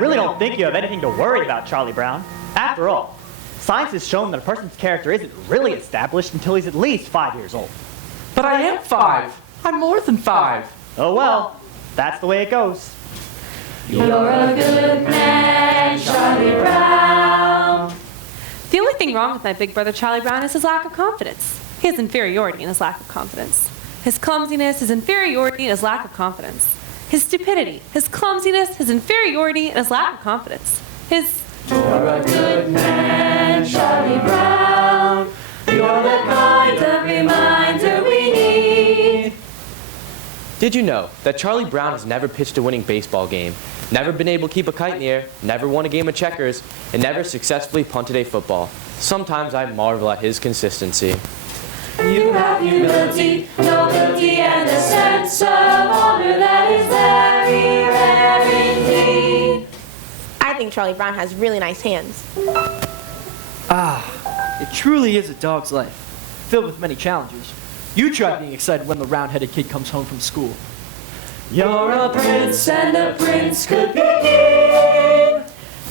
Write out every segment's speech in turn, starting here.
really don't think you have anything to worry about, Charlie Brown. After all, science has shown that a person's character isn't really established until he's at least 5 years old. But I am 5. I'm more than 5. Oh well, that's the way it goes. You're a good man, Charlie Brown. The only thing wrong with my big brother Charlie Brown is his lack of confidence. He has inferiority in his lack of confidence. His clumsiness, his inferiority, and his lack of confidence. His stupidity, his clumsiness, his inferiority, and his lack of confidence. His... You're a good man, Charlie Brown. You're the kind of reminder we need. Did you know that Charlie Brown has never pitched a winning baseball game, never been able to keep a kite in the air, never won a game of checkers, and never successfully punted a football? Sometimes I marvel at his consistency. You have humility, nobility, and a sense of honor that is very rare indeed. I think Charlie Brown has really nice hands. It truly is a dog's life, filled with many challenges. You try being excited when the round-headed kid comes home from school. You're a prince and a prince could be king.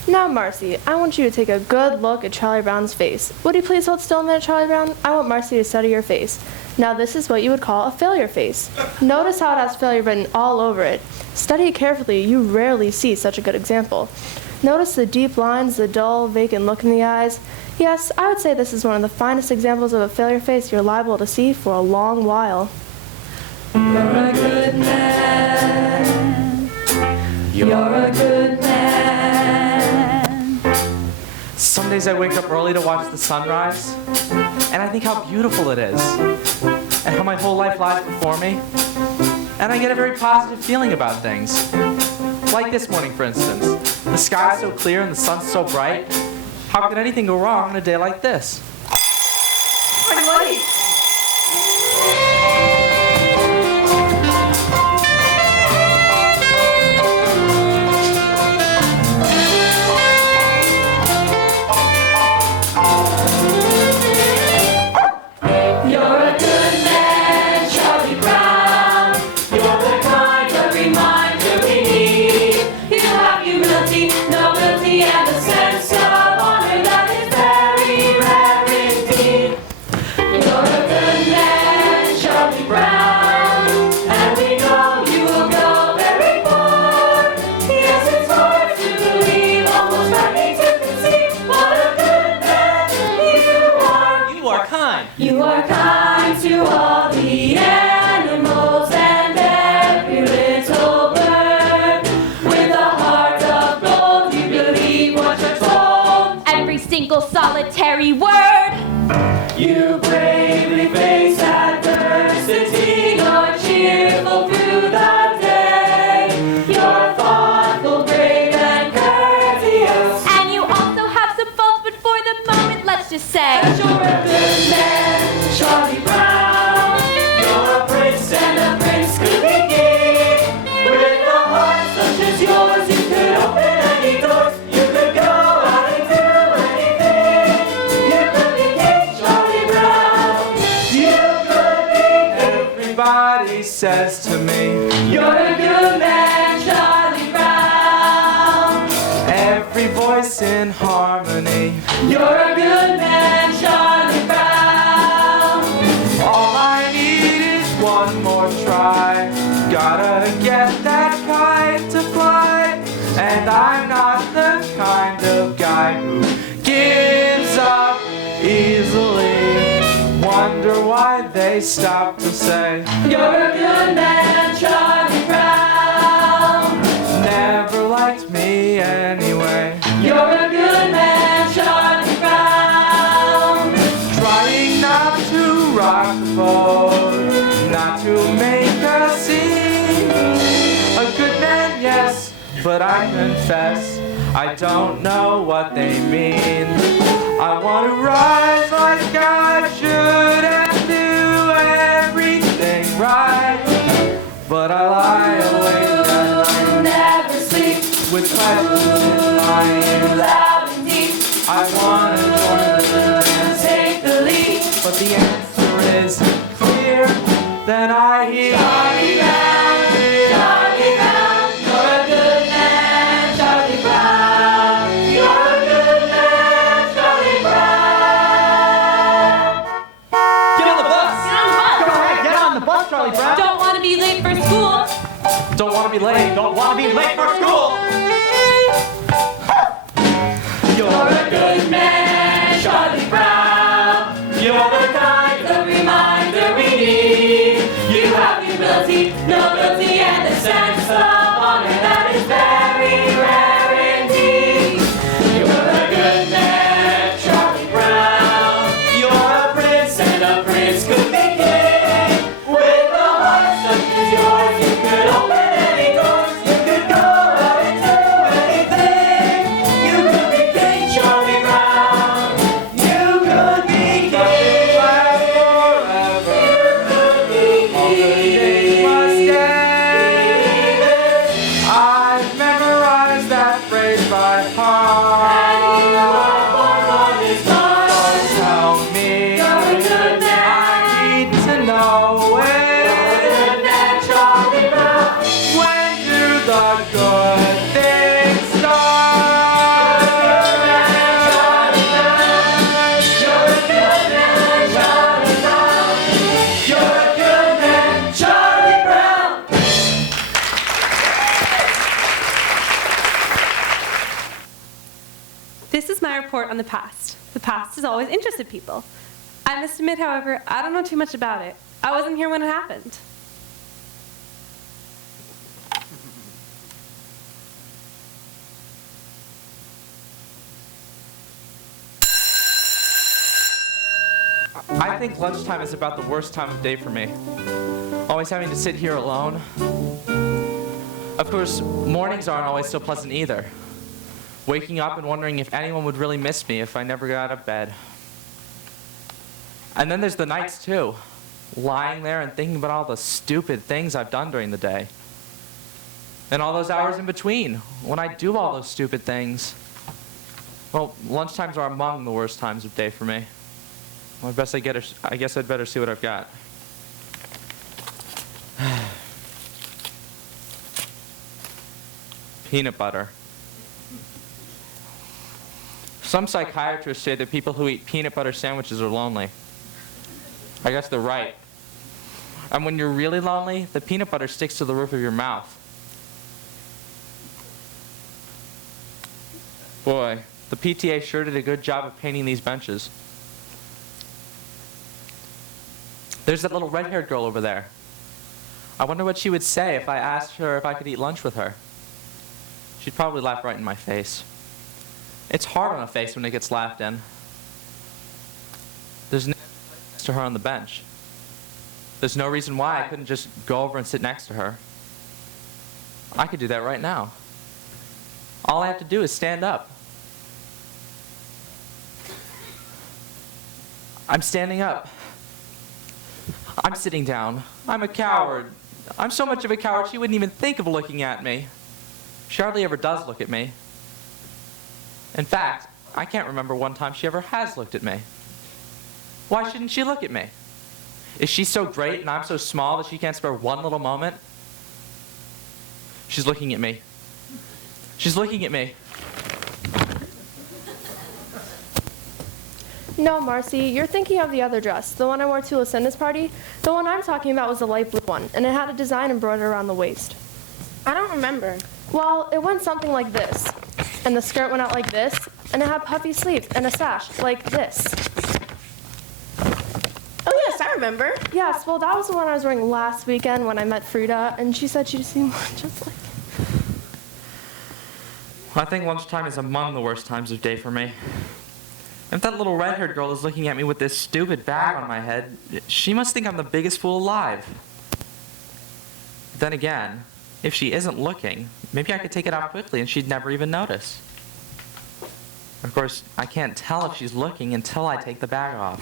Now, Marcy, I want you to take a good look at Charlie Brown's face. Would you please hold still a minute, Charlie Brown? I want Marcy to study your face. Now, this is what you would call a failure face. Notice how it has failure written all over it. Study it carefully. You rarely see such a good example. Notice the deep lines, the dull, vacant look in the eyes. Yes, I would say this is one of the finest examples of a failure face you're liable to see for a long while. You're a good man. You're a good man. Some days I wake up early to watch the sunrise, and I think how beautiful it is, and how my whole life lies before me. And I get a very positive feeling about things. Like this morning, for instance. The sky's so clear and the sun's so bright. How could anything go wrong on a day like this? I'm late! You're a good man, Charlie Brown. You're the kind of reminder we need. You have humility, nobility, and a sense of honor that is very rare indeed. You're a good man, Charlie Brown, and we know you will go very far. Yes, it's hard to believe, almost frightening to conceive what a good man you are. You are kind. You are kind to all the animals and every little bird. With a heart of gold, you believe what you're told. Every single solitary word. You bravely face adversity, you're cheerful through the day. You're thoughtful, brave, and courteous. And you also have some faults, but for the moment, let's just say And you're a good man, Charlie Brown. You're a prince and a prince could be king. With a heart such as yours, you could open any doors. You could go out and do anything. You could be King Charlie Brown. You could be. Everybody says to me, You're a good man, Charlie Brown. every voice in harmony. You're a good man, Charlie Brown. All I need is one more try. Gotta get that kite to fly. And I'm not the kind of guy who gives up easily. Wonder why they stop to say, You're a good man, Charlie Brown. never liked me anyway. You're a good man, Charlie Brown. Trying not to rock the boat, not to make a scene. A good man, yes, but I confess I don't know what they mean. I want to rise like I should and do everything right, but I lie awake at night Never sleep. with questions in my ears. Loud and deep. I want to join the dance, Take the lead. but the answer is clear. Then I hear Charlie Brown, Charlie Brown. You're a good man, Charlie Brown. nobility, nobility, and a sense of honor that is very rare indeed. You're a good man, Charlie Brown. You're a prince, and a prince could be king. With a heart such as yours, you could open any doors. You could go out and do anything. You could be King Charlie Brown. You could be king. Forever. All the days must end. I've memorized that phrase by heart. Tell me, I need to know it. When do the good things start? You're a good man, Charlie Brown. This is my report on the past. The past has always interested people. I must admit, however, I don't know too much about it. I wasn't here when it happened. I think lunchtime is about the worst time of day for me. Always having to sit here alone. Of course, mornings aren't always so pleasant either. Waking up and wondering if anyone would really miss me if I never got out of bed. And then there's the nights too. Lying there and thinking about all the stupid things I've done during the day. And all those hours in between, when I do all those stupid things. Well, lunchtimes are among the worst times of day for me. Well, I guess I'd better see what I've got. Peanut butter. Some psychiatrists say that people who eat peanut butter sandwiches are lonely. I guess they're right. And when you're really lonely, the peanut butter sticks to the roof of your mouth. Boy, the PTA sure did a good job of painting these benches. There's that little red-haired girl over there. I wonder what she would say if I asked her if I could eat lunch with her. She'd probably laugh right in my face. It's hard on a face when it gets laughed in. There's no place next to her on the bench. There's no reason why I couldn't just go over and sit next to her. I could do that right now. All I have to do is stand up. I'm standing up. I'm sitting down. I'm a coward. I'm so much of a coward she wouldn't even think of looking at me. She hardly ever does look at me. In fact, I can't remember one time she ever has looked at me. Why shouldn't she look at me? Is she so great and I'm so small that she can't spare one little moment? She's looking at me. She's looking at me. No, Marcy, you're thinking of the other dress, the one I wore to Lucinda's party. The one I'm talking about was the light blue one, and it had a design embroidered around the waist. I don't remember. Well, it went something like this, and the skirt went out like this, and it had puffy sleeves and a sash like this. Oh, yes, I remember. Yes, well, that was the one I was wearing last weekend when I met Frida, and she said she seemed just like... I think lunchtime is among the worst times of day for me. If that little red-haired girl is looking at me with this stupid bag on my head, she must think I'm the biggest fool alive. Then again, if she isn't looking, maybe I could take it off quickly and she'd never even notice. Of course, I can't tell if she's looking until I take the bag off.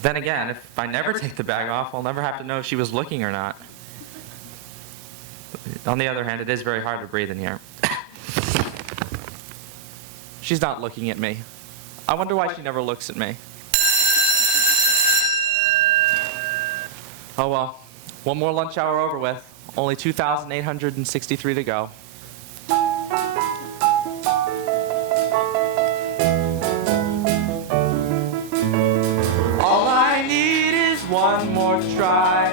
Then again, if I never take the bag off, I'll never have to know if she was looking or not. On the other hand, it is very hard to breathe in here. She's not looking at me. I wonder why she never looks at me. Oh well, one more lunch hour over with. Only 2,863 to go. All I need is one more try.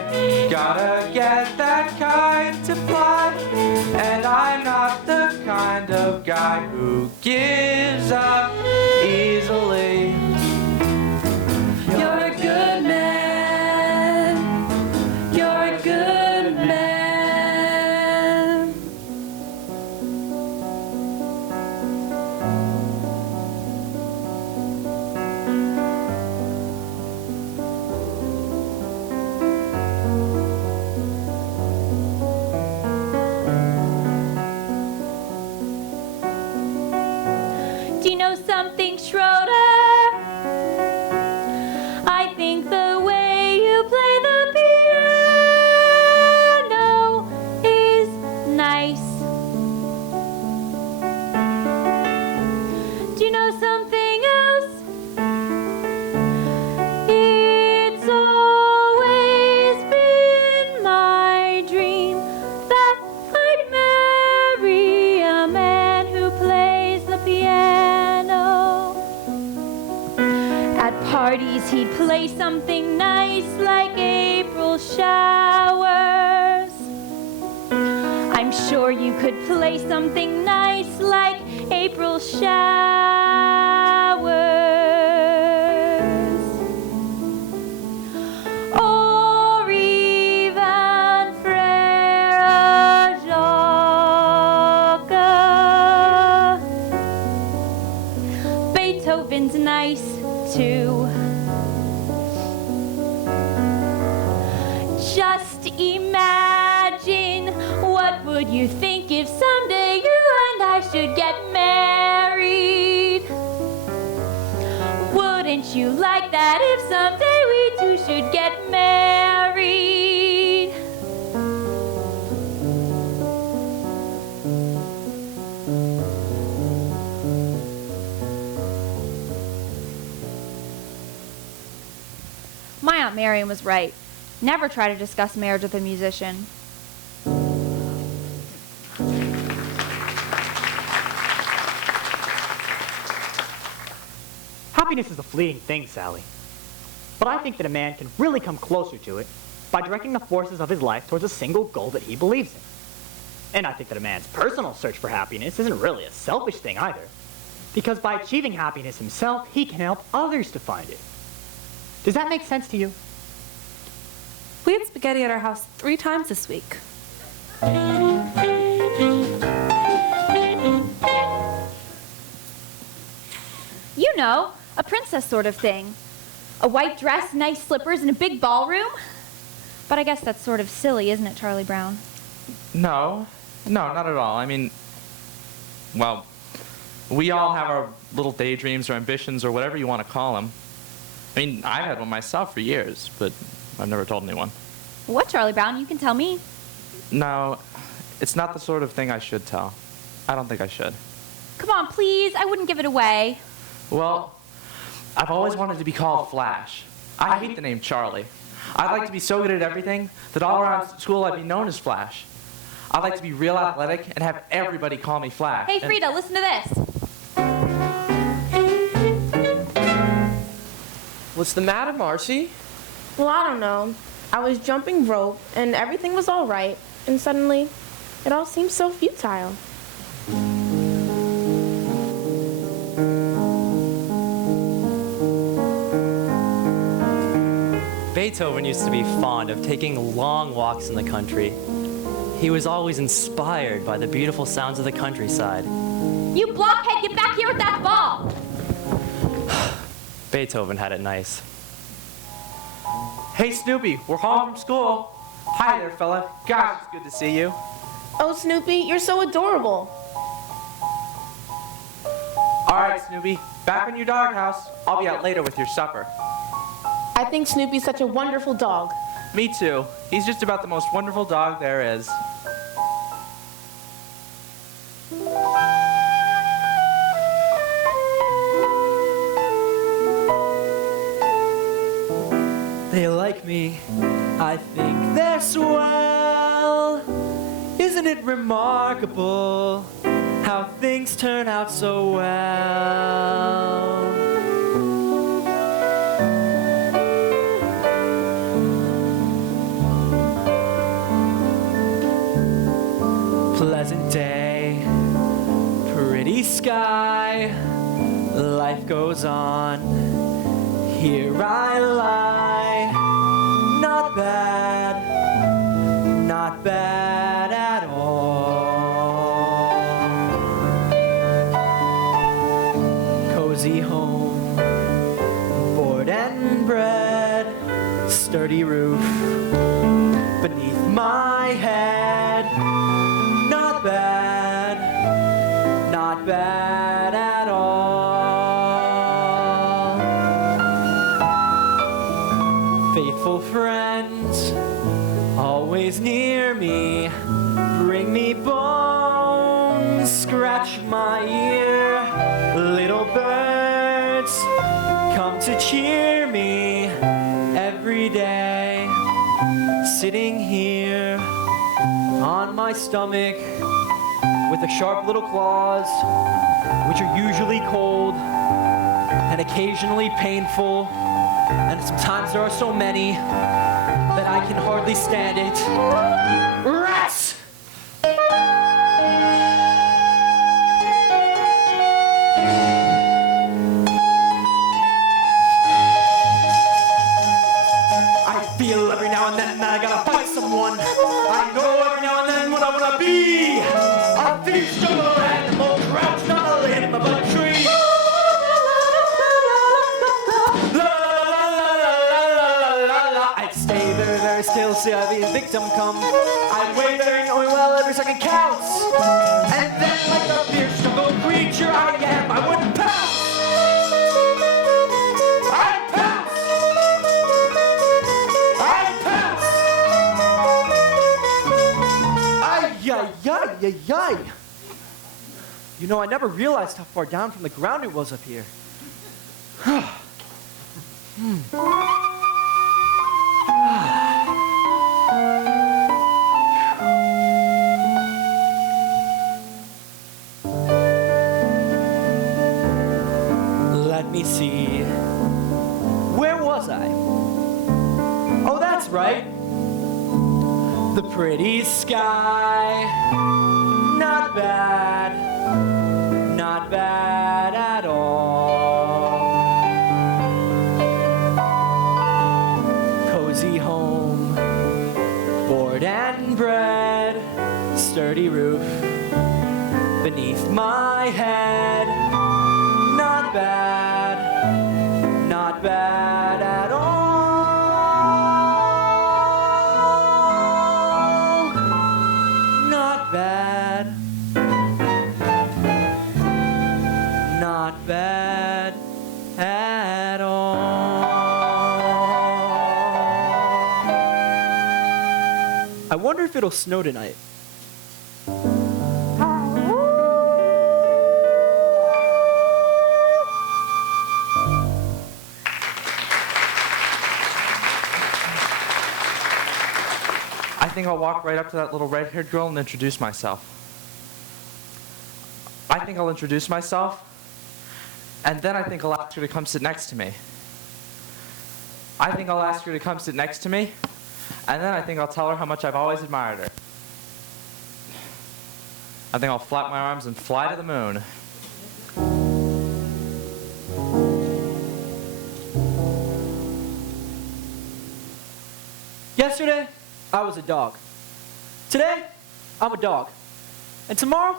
Gotta get that kite to fly. And I'm not the kind of guy who gives up easily. You're a good man, Do you know something, Schroeder? I think the way you play the piano is nice. Do you know something else? It's always been my dream that I'd marry a man who plays the piano. At parties he'd play something nice like April showers. I'm sure you could play something nice like April showers. Or even Frere Jacques. Beethoven's nice too. Just imagine, what would you think if someday you and I should get married? Wouldn't you like that if someday we two should get married? My Aunt Marion was right. Never try to discuss marriage with a musician. Happiness is a fleeting thing, Sally. But I think that a man can really come closer to it by directing the forces of his life towards a single goal that he believes in. And I think that a man's personal search for happiness isn't really a selfish thing either. Because by achieving happiness himself, he can help others to find it. Does that make sense to you? We had spaghetti at our house 3 times this week. You know, a princess sort of thing. A white dress, nice slippers, and a big ballroom. But I guess that's sort of silly, isn't it, Charlie Brown? No, not at all. I mean, well, we all have our little daydreams or ambitions or whatever you want to call them. I mean, I've had one myself for years, but I've never told anyone. What, Charlie Brown? You can tell me. No, it's not the sort of thing I should tell. I don't think I should. Come on, please. I wouldn't give it away. Well, I've always wanted to be called Flash. I hate the name Charlie. I'd like to be so good at everything that all around school I'd be known as Flash. I'd like to be real athletic and have everybody call me Flash. Hey, Frida, listen to this. What's the matter, Marcy? Well, I don't know. I was jumping rope and everything was all right, and suddenly it all seemed so futile. Beethoven used to be fond of taking long walks in the country. He was always inspired by the beautiful sounds of the countryside. You blockhead, get back here with that ball! Beethoven had it nice. Hey, Snoopy, we're home from school. Hi there, fella. Gosh, it's good to see you. Oh, Snoopy, you're so adorable. All right, Snoopy, back in your doghouse. I'll be out later with your supper. I think Snoopy's such a wonderful dog. Me too. He's just about the most wonderful dog there is. They like me, I think they're swell. Isn't it remarkable how things turn out so well? Pleasant day, pretty sky, life goes on, here I lie, not bad at all. Cozy home, board and bread, sturdy roof beneath my head. Not bad at all. faithful friends, always near me, bring me bones, scratch my ear. Little birds come to cheer me every day. Sitting here on my stomach with the sharp little claws, which are usually cold and occasionally painful, and sometimes there are so many that I can hardly stand it. Rats! I feel every now and then that I gotta fight someone. I know every now and then what I wanna be. A beast of an animal crouched on a limb of a tree. I'd stay very, very still, see a victim come. I'd wait very knowing well every second counts. And then like the fierce jungle creature I am, I would pounce. I'd pounce. I'd pounce. Ay, ay, ay, ay, ay. You know, I never realized how far down from the ground it was up here. Let me see. Where was I? Oh, that's right. The pretty sky. Not bad. Not bad at all. Cozy home. Board and bread. Sturdy roof beneath my head. Not bad, not bad at all. Not bad, not bad at all. I wonder if it'll snow tonight. I think I'll walk right up to that little red-haired girl and introduce myself. I think I'll introduce myself, and then I think I'll ask her to come sit next to me. I think I'll ask her to come sit next to me, and then I think I'll tell her how much I've always admired her. I think I'll flap my arms and fly to the moon. Yesterday, I was a dog. Today, I'm a dog. And tomorrow,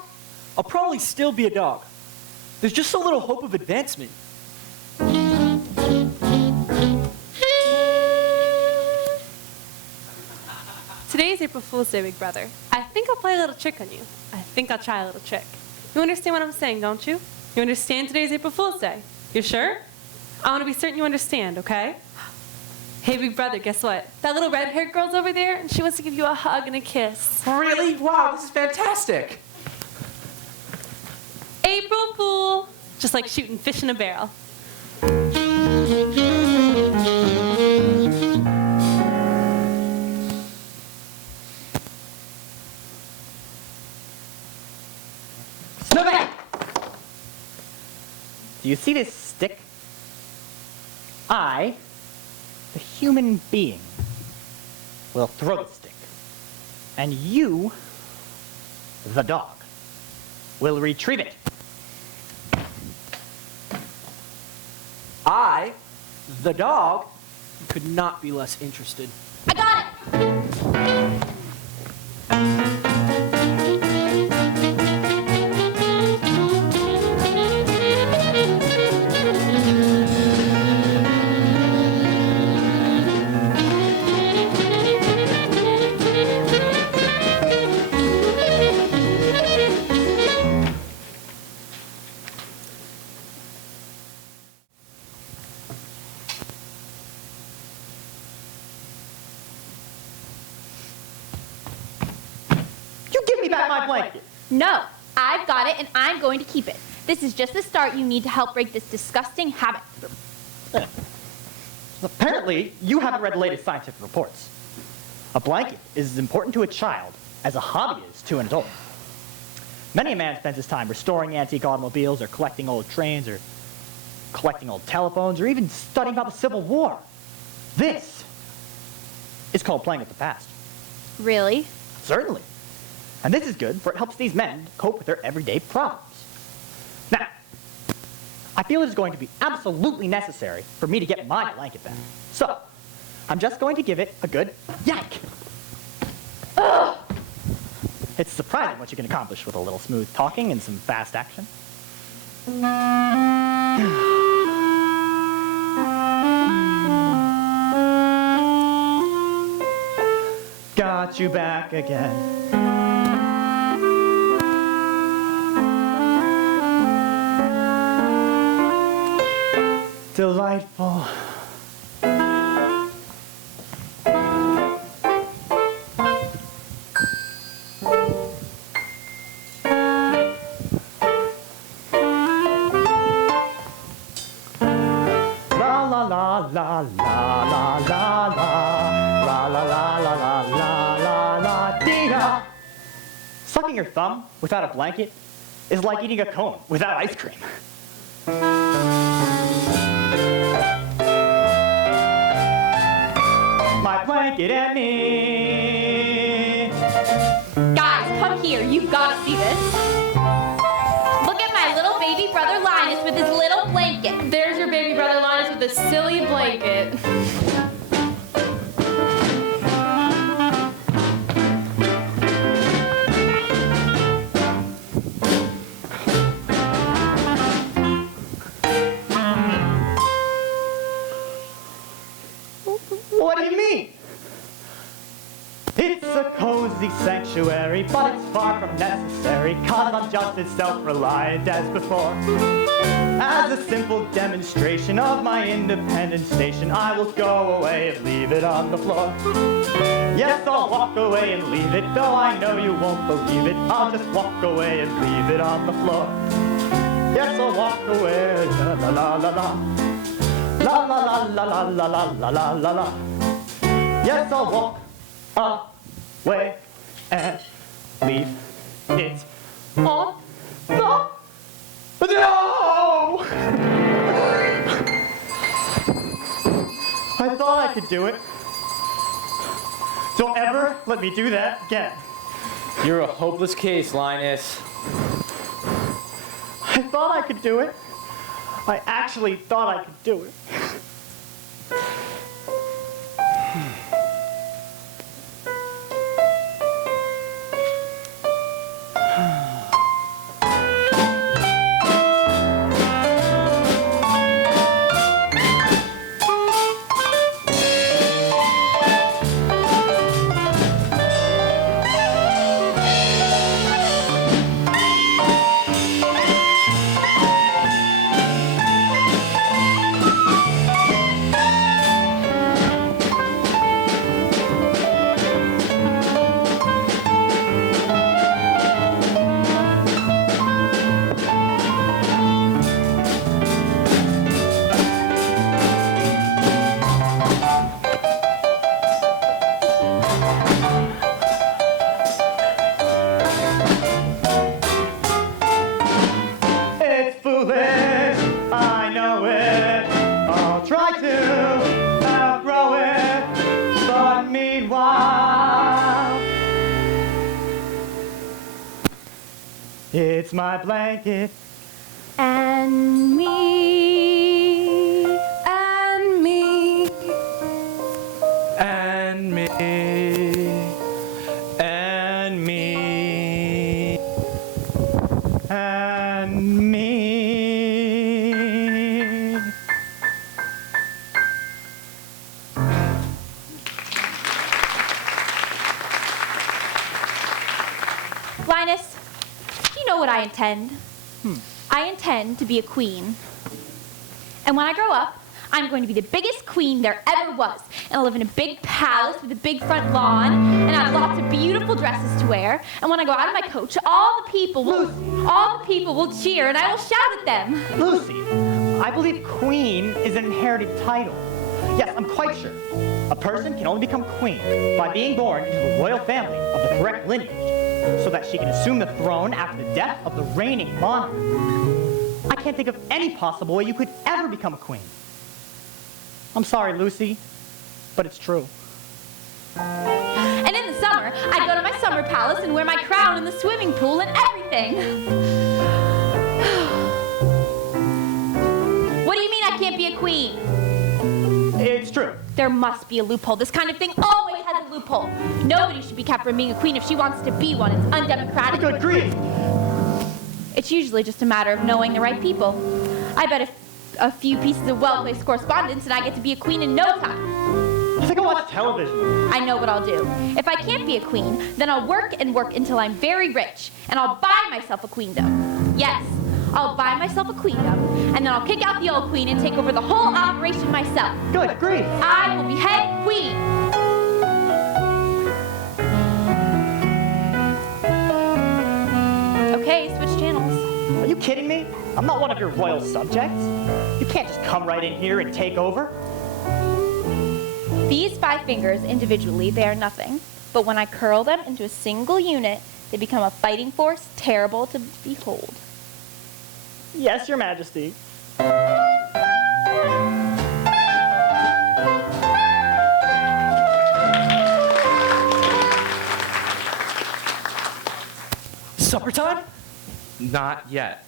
I'll probably still be a dog. There's just so little hope of advancement. Today's April Fool's Day, big brother. I think I'll play a little trick on you. I think I'll try a little trick. You understand what I'm saying, don't you? You understand today's April Fool's Day? You sure? I want to be certain you understand, okay? Hey, big brother, guess what? That little red-haired girl's over there, and she wants to give you a hug and a kiss. Really? Wow, this is fantastic. April Fool! Just like shooting fish in a barrel. Snowman! Do you see this stick? I, the human being, will throw the stick. And you, the dog, will retrieve it. I, the dog, could not be less interested. I got it! me back my blanket. No, I've got it and I'm going to keep it. This is just the start you need to help break this disgusting habit. Apparently, you haven't read the latest scientific reports. A blanket is as important to a child as a hobby is to an adult. Many a man spends his time restoring antique automobiles or collecting old trains or collecting old telephones or even studying about the Civil War. This is called playing with the past. Really? Certainly. And this is good, for it helps these men cope with their everyday problems. Now, I feel it is going to be absolutely necessary for me to get my blanket back. So, I'm just going to give it a good yank. Ugh! It's surprising what you can accomplish with a little smooth talking and some fast action. Got you back again. Delightful. La la la la la la la la la la la la la la la dee-da. Sucking your thumb without a blanket is like eating a cone without ice cream. My blanket and me. Guys, come here. You've got to see this. Look at my little baby brother Linus with his little blanket. There's your baby brother Linus with a silly blanket. What do you mean? It's a cozy sanctuary, but it's far from necessary, 'cause I'm just as self-reliant as before. As a simple demonstration of my independent station, I will go away and leave it on the floor. Yes, I'll walk away and leave it, though I know you won't believe it. I'll just walk away and leave it on the floor. Yes, I'll walk away, la la la la la. La la la la la la la la la la. Yes, I'll walk away and leave it on the... No! I thought I could do it. Don't ever let me do that again. You're a hopeless case, Linus. I thought I could do it. I actually thought I could do it. It's my blanket. And me. And me. And me. And me. And me. Linus, you know what I intend. I intend to be a queen. And when I grow up, I'm going to be the biggest queen there ever was. And I'll live in a big palace with a big front lawn, and I have lots of beautiful dresses to wear. And when I go out of my coach, all the people will cheer, and I will shout at them. Lucy, I believe queen is an inherited title. Yes, I'm quite sure. A person can only become queen by being born into the royal family of the correct lineage, so that she can assume the throne after the death of the reigning monarch. I can't think of any possible way you could ever become a queen. I'm sorry, Lucy, but it's true. And in the summer, I go to my summer palace and wear my crown in the swimming pool and everything. What do you mean I can't be a queen? It's true. There must be a loophole. This kind of thing always has a loophole. Nobody should be kept from being a queen if she wants to be one. It's undemocratic. Good grief! It's usually just a matter of knowing the right people. I bet a few pieces of well-placed correspondence and I get to be a queen in no time. I think I'll watch television. I know what I'll do. If I can't be a queen, then I'll work and work until I'm very rich, and I'll buy myself a queendom. Yes, I'll buy myself a queendom, and then I'll kick out the old queen and take over the whole operation myself. Good grief! I will be head queen. Okay, switch channels. Are you kidding me? I'm not one of your royal subjects. You can't just come right in here and take over. These 5 fingers individually, they are nothing. But when I curl them into a single unit, they become a fighting force terrible to behold. Yes, Your Majesty. Supper time? Not yet.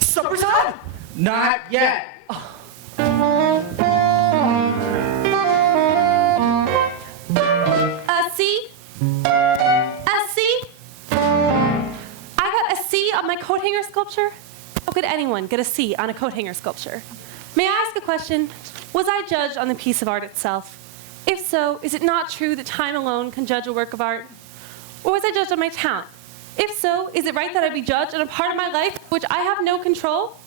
Supper time? Not yet. C? A C? I got a C on my coat hanger sculpture? How could anyone get a C on a coat hanger sculpture? May I ask a question? Was I judged on the piece of art itself? If so, is it not true that time alone can judge a work of art? Or was I judged on my talent? If so, is it right that I be judged on a part of my life which I have no control?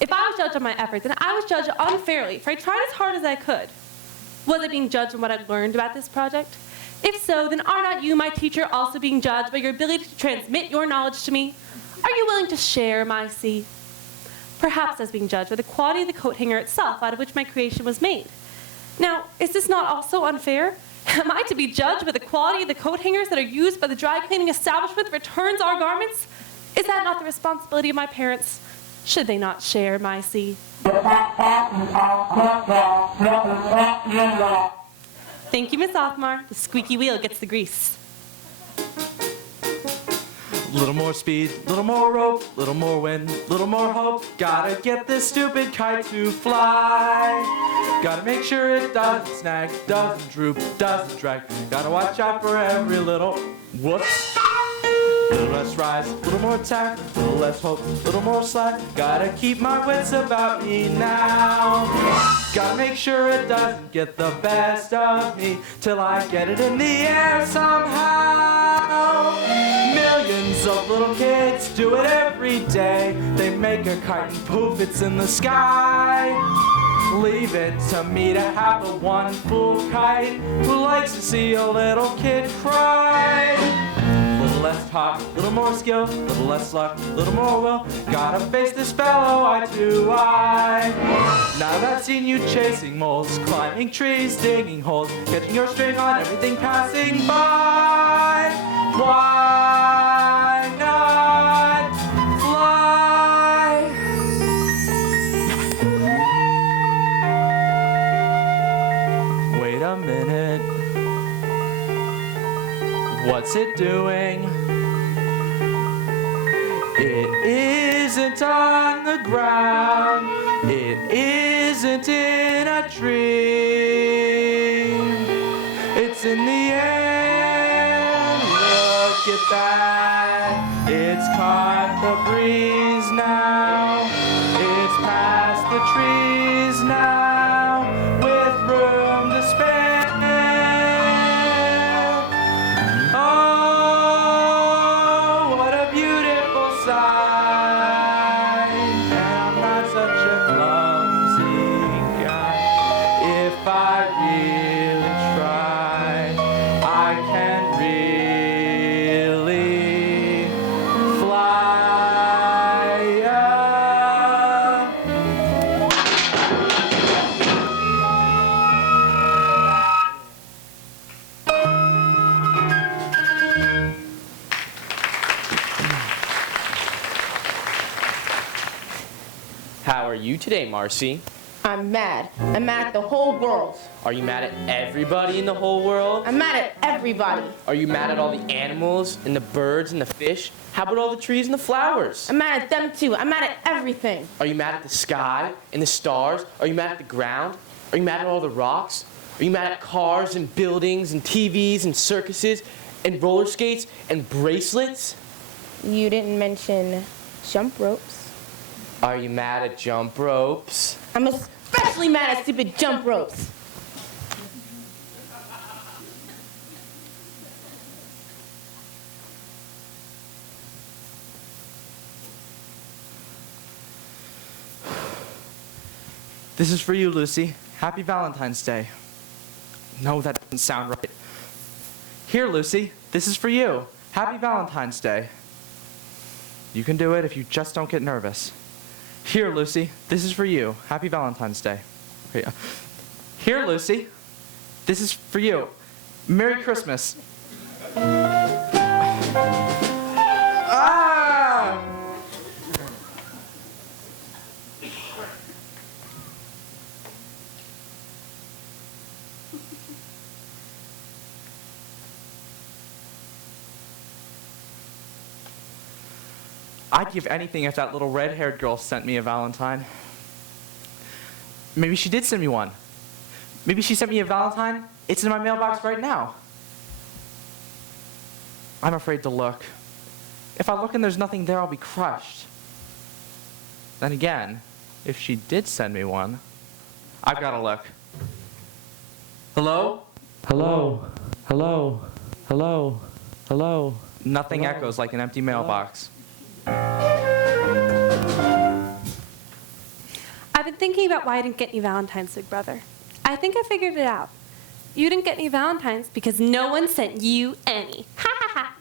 If I was judged on my effort, then I was judged unfairly, for I tried as hard as I could. Was I being judged on what I learned about this project? If so, then are not you, my teacher, also being judged by your ability to transmit your knowledge to me? Are you willing to share my C? Perhaps I was being judged by the quality of the coat hanger itself out of which my creation was made. Now, is this not also unfair? Am I to be judged by the quality of the coat hangers that are used by the dry cleaning establishment that returns our garments? Is that not the responsibility of my parents? Should they not share my C? Thank you, Miss Othmar. The squeaky wheel gets the grease. Little more speed, little more rope, little more wind, little more hope. Gotta get this stupid kite to fly. Gotta make sure it doesn't snag, doesn't droop, doesn't drag. Gotta watch out for every little whoops. Little less rise, little more tack, little less hope, little more slack. Gotta keep my wits about me now. Gotta make sure it doesn't get the best of me till I get it in the air somehow. Millions of little kids do it every day. They make a kite and poof, it's in the sky. Leave it to me to have a one fool kite who likes to see a little kid cry. Little less talk, little more skill, little less luck, little more will. Gotta face this fellow eye to eye. Now that I've seen you chasing moles, climbing trees, digging holes, catching your string on everything passing by. Why not fly? Wait a minute. What's it doing? It isn't on the ground. It isn't in a tree. It's in the air. Look at that. It's caught the breeze now. It's past the trees now with room to spare. Oh, what a beautiful sight. And I'm not so How are you today, Marcy? I'm mad. I'm mad at the whole world. Are you mad at everybody in the whole world? I'm mad at everybody. Are you mad at all the animals and the birds and the fish? How about all the trees and the flowers? I'm mad at them too. I'm mad at everything. Are you mad at the sky and the stars? Are you mad at the ground? Are you mad at all the rocks? Are you mad at cars and buildings and TVs and circuses and roller skates and bracelets? You didn't mention jump ropes. Are you mad at jump ropes? I'm especially mad at stupid jump ropes. This is for you, Lucy. Happy Valentine's Day. No, that doesn't sound right. Here, Lucy. This is for you. Happy Valentine's Day. You can do it if you just don't get nervous. Here, Lucy. This is for you. Happy Valentine's Day. Here, Lucy. This is for you. Merry Christmas. Ah! I'd give anything if that little red-haired girl sent me a Valentine. Maybe she did send me one. Maybe she sent me a Valentine. It's in my mailbox right now. I'm afraid to look. If I look and there's nothing there, I'll be crushed. Then again, if she did send me one, I've got to look. Hello? Hello? Hello? Hello? Hello? Nothing Hello? Echoes like an empty mailbox. I've been thinking about why I didn't get any Valentines, big brother. I think I figured it out. You didn't get any Valentines because no one sent you any. Ha ha ha.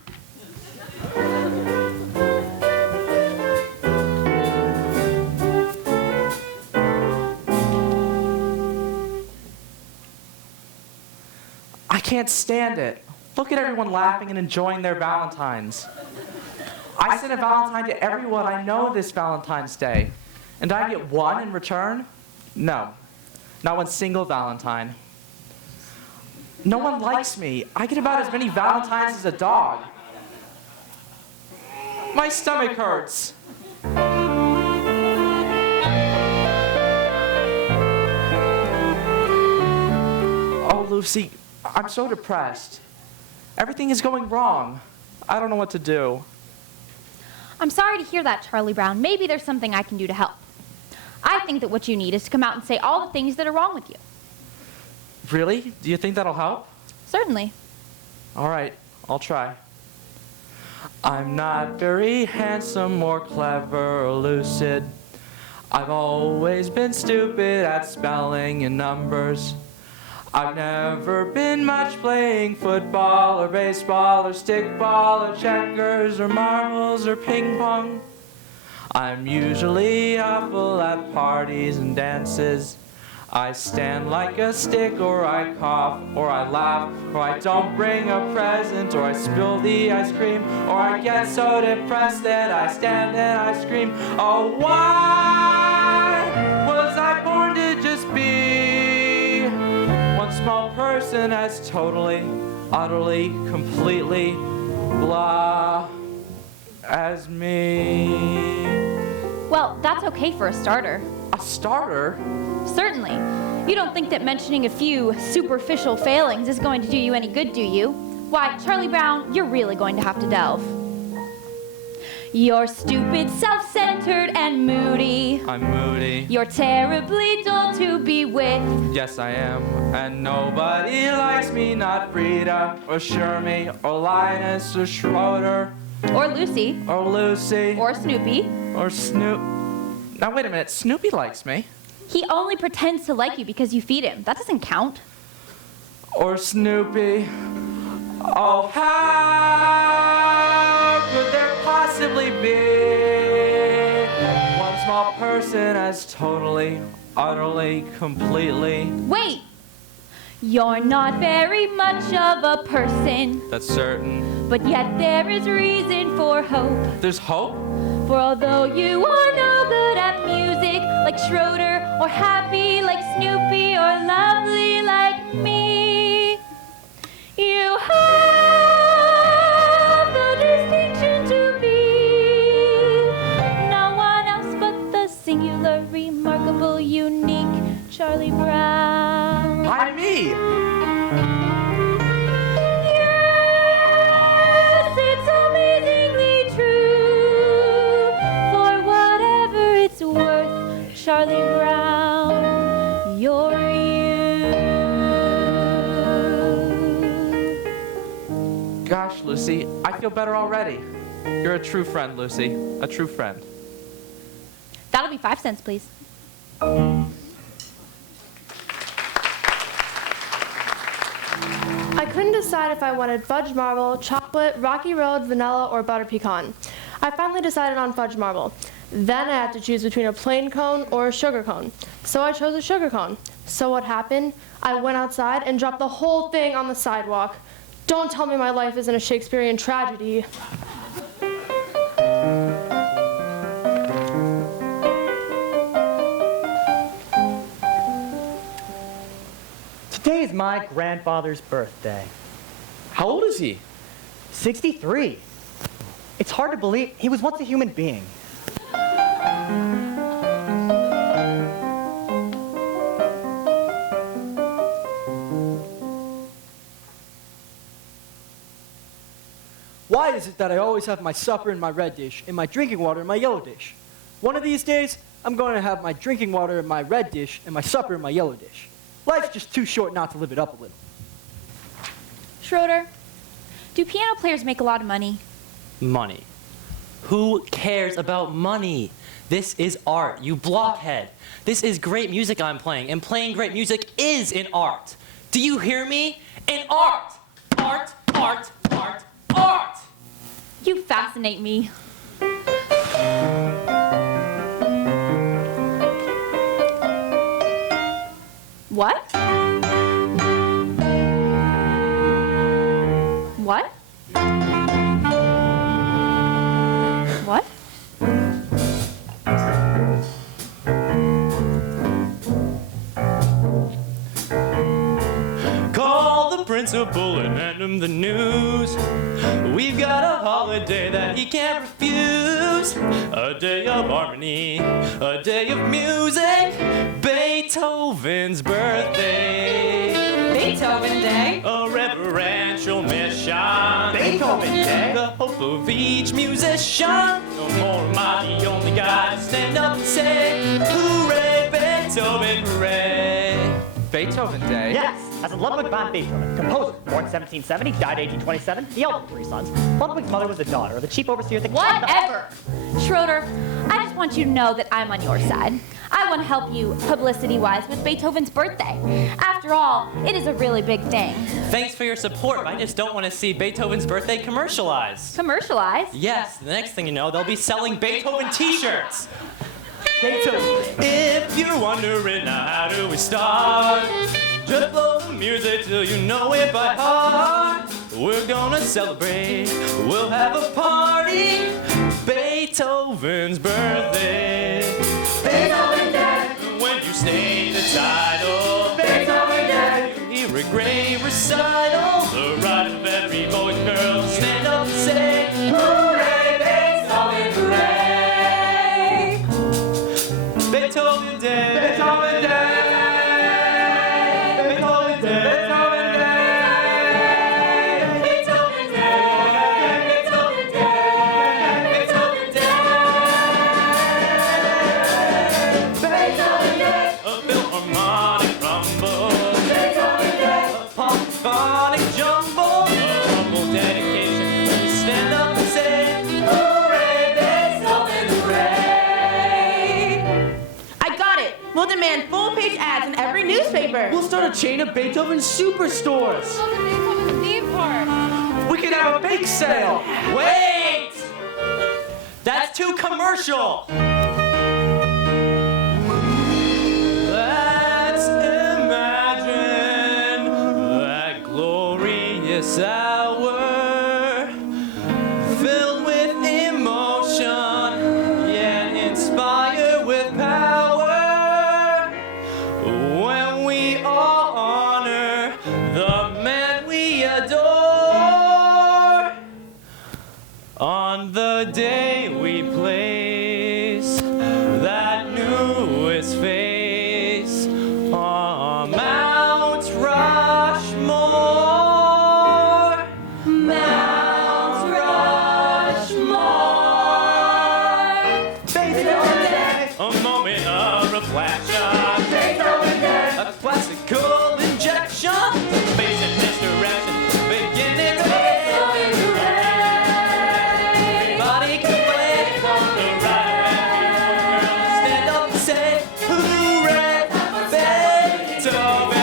I can't stand it. Look at everyone laughing and enjoying their Valentines. I sent a Valentine to everyone I know this Valentine's Day. And I get one in return? No. Not one single Valentine. No one likes me. I get about as many Valentines as a dog. My stomach hurts. Oh, Lucy, I'm so depressed. Everything is going wrong. I don't know what to do. I'm sorry to hear that, Charlie Brown. Maybe there's something I can do to help. I think that what you need is to come out and say all the things that are wrong with you. Really? Do you think that'll help? Certainly. All right, I'll try. I'm not very handsome or clever or lucid. I've always been stupid at spelling and numbers. I've never been much playing football or baseball or stickball or checkers or marbles or ping pong. I'm usually awful at parties and dances. I stand like a stick, or I cough, or I laugh, or I don't bring a present, or I spill the ice cream, or I get so depressed that I stand and I scream. Oh, why was I born to just be one small person as totally, utterly, completely blah as me? Well, that's okay for a starter. A starter? Certainly. You don't think that mentioning a few superficial failings is going to do you any good, do you? Why, Charlie Brown, you're really going to have to delve. You're stupid, self-centered, and moody. I'm moody. You're terribly dull to be with. Yes, I am. And nobody likes me, not Rita, or Shermie, or Linus, or Schroeder. Or Lucy. Or Lucy. Or Snoopy. Or Snoop. Now, wait a minute. Snoopy likes me. He only pretends to like you because you feed him. That doesn't count. Or Snoopy. Oh, how could there possibly be one small person as totally, utterly, completely... Wait! You're not very much of a person. That's certain. But yet there is reason for hope. There's hope? For although you are no good at music like Schroeder, or happy like Snoopy, or lovely like me. You have the distinction to be no one else but the singular, remarkable, unique Charlie Brown. I'm me. Yes, it's amazingly true. For whatever it's worth, Charlie Brown, you're you. Gosh, Lucy, I feel better already. You're a true friend, Lucy. A true friend. That'll be 5 cents, please. I couldn't decide if I wanted fudge marble, chocolate, rocky road, vanilla, or butter pecan. I finally decided on fudge marble. Then I had to choose between a plain cone or a sugar cone. So I chose a sugar cone. So what happened? I went outside and dropped the whole thing on the sidewalk. Don't tell me my life isn't a Shakespearean tragedy. Today is my grandfather's birthday. How old is he? 63. It's hard to believe he was once a human being. Why is it that I always have my supper in my red dish and my drinking water in my yellow dish? One of these days, I'm going to have my drinking water in my red dish and my supper in my yellow dish. Life's just too short not to live it up a little. Schroeder, do piano players make a lot of money? Money. Who cares about money? This is art, you blockhead. This is great music I'm playing, and playing great music is an art. Do you hear me? An art! Art, art, art, art! You fascinate me. What? What? What? Call the principal and hand him the news. We've got a holiday that he can't refuse. A day of harmony, a day of music, Beethoven's birthday. Beethoven Day. A reverential mission. Beethoven Day. The hope of each musician. No more am I the only guy to stand up and say, hooray, Beethoven, hooray. Beethoven Day? Yes, as in Ludwig van Beethoven, composer, born 1770, died 1827, the eldest of 3 sons. Ludwig's mother was the daughter of the chief overseer of the Whatever. Schroeder, I just want you to know that I'm on your side. I want to help you publicity-wise with Beethoven's birthday. After all, it is a really big thing. Thanks for your support, but I just don't want to see Beethoven's birthday commercialized. Commercialized? Yes, the next thing you know, they'll be selling Beethoven t-shirts. Beethoven. If you're wondering now how do we start, just blow the music till you know it by heart. We're gonna celebrate, we'll have a party, Beethoven's birthday. Beethoven Day. When you state the title, Beethoven Day. you hear a great recital. The right of every boy and girl to stand up and say, Hooray, Beethoven, hooray. Beethoven Day. Beethoven Day! Beethoven Day. Beethoven Day! Beethoven Day. Beethoven Day. Beethoven Day. Beethoven Day. A philharmonic rumble, Beethoven Day. a polyphonic jumble, a humble dedication. When we stand up and say, Hooray, Beethoven, hooray. I got it. We'll demand full-page ads in every newspaper. We'll start a chain of Beethoven superstores. We can have a bake sale! wait! That's too commercial! Let's imagine that glorious hour filled with emotion, yet inspired with power. On the day we place that newest face on Mount Rushmore, Mount Rushmore. A moment of reflection, a classical injection, facing this direction, beginning to body can play from the right. Stand up and say, hooray, Beethoven.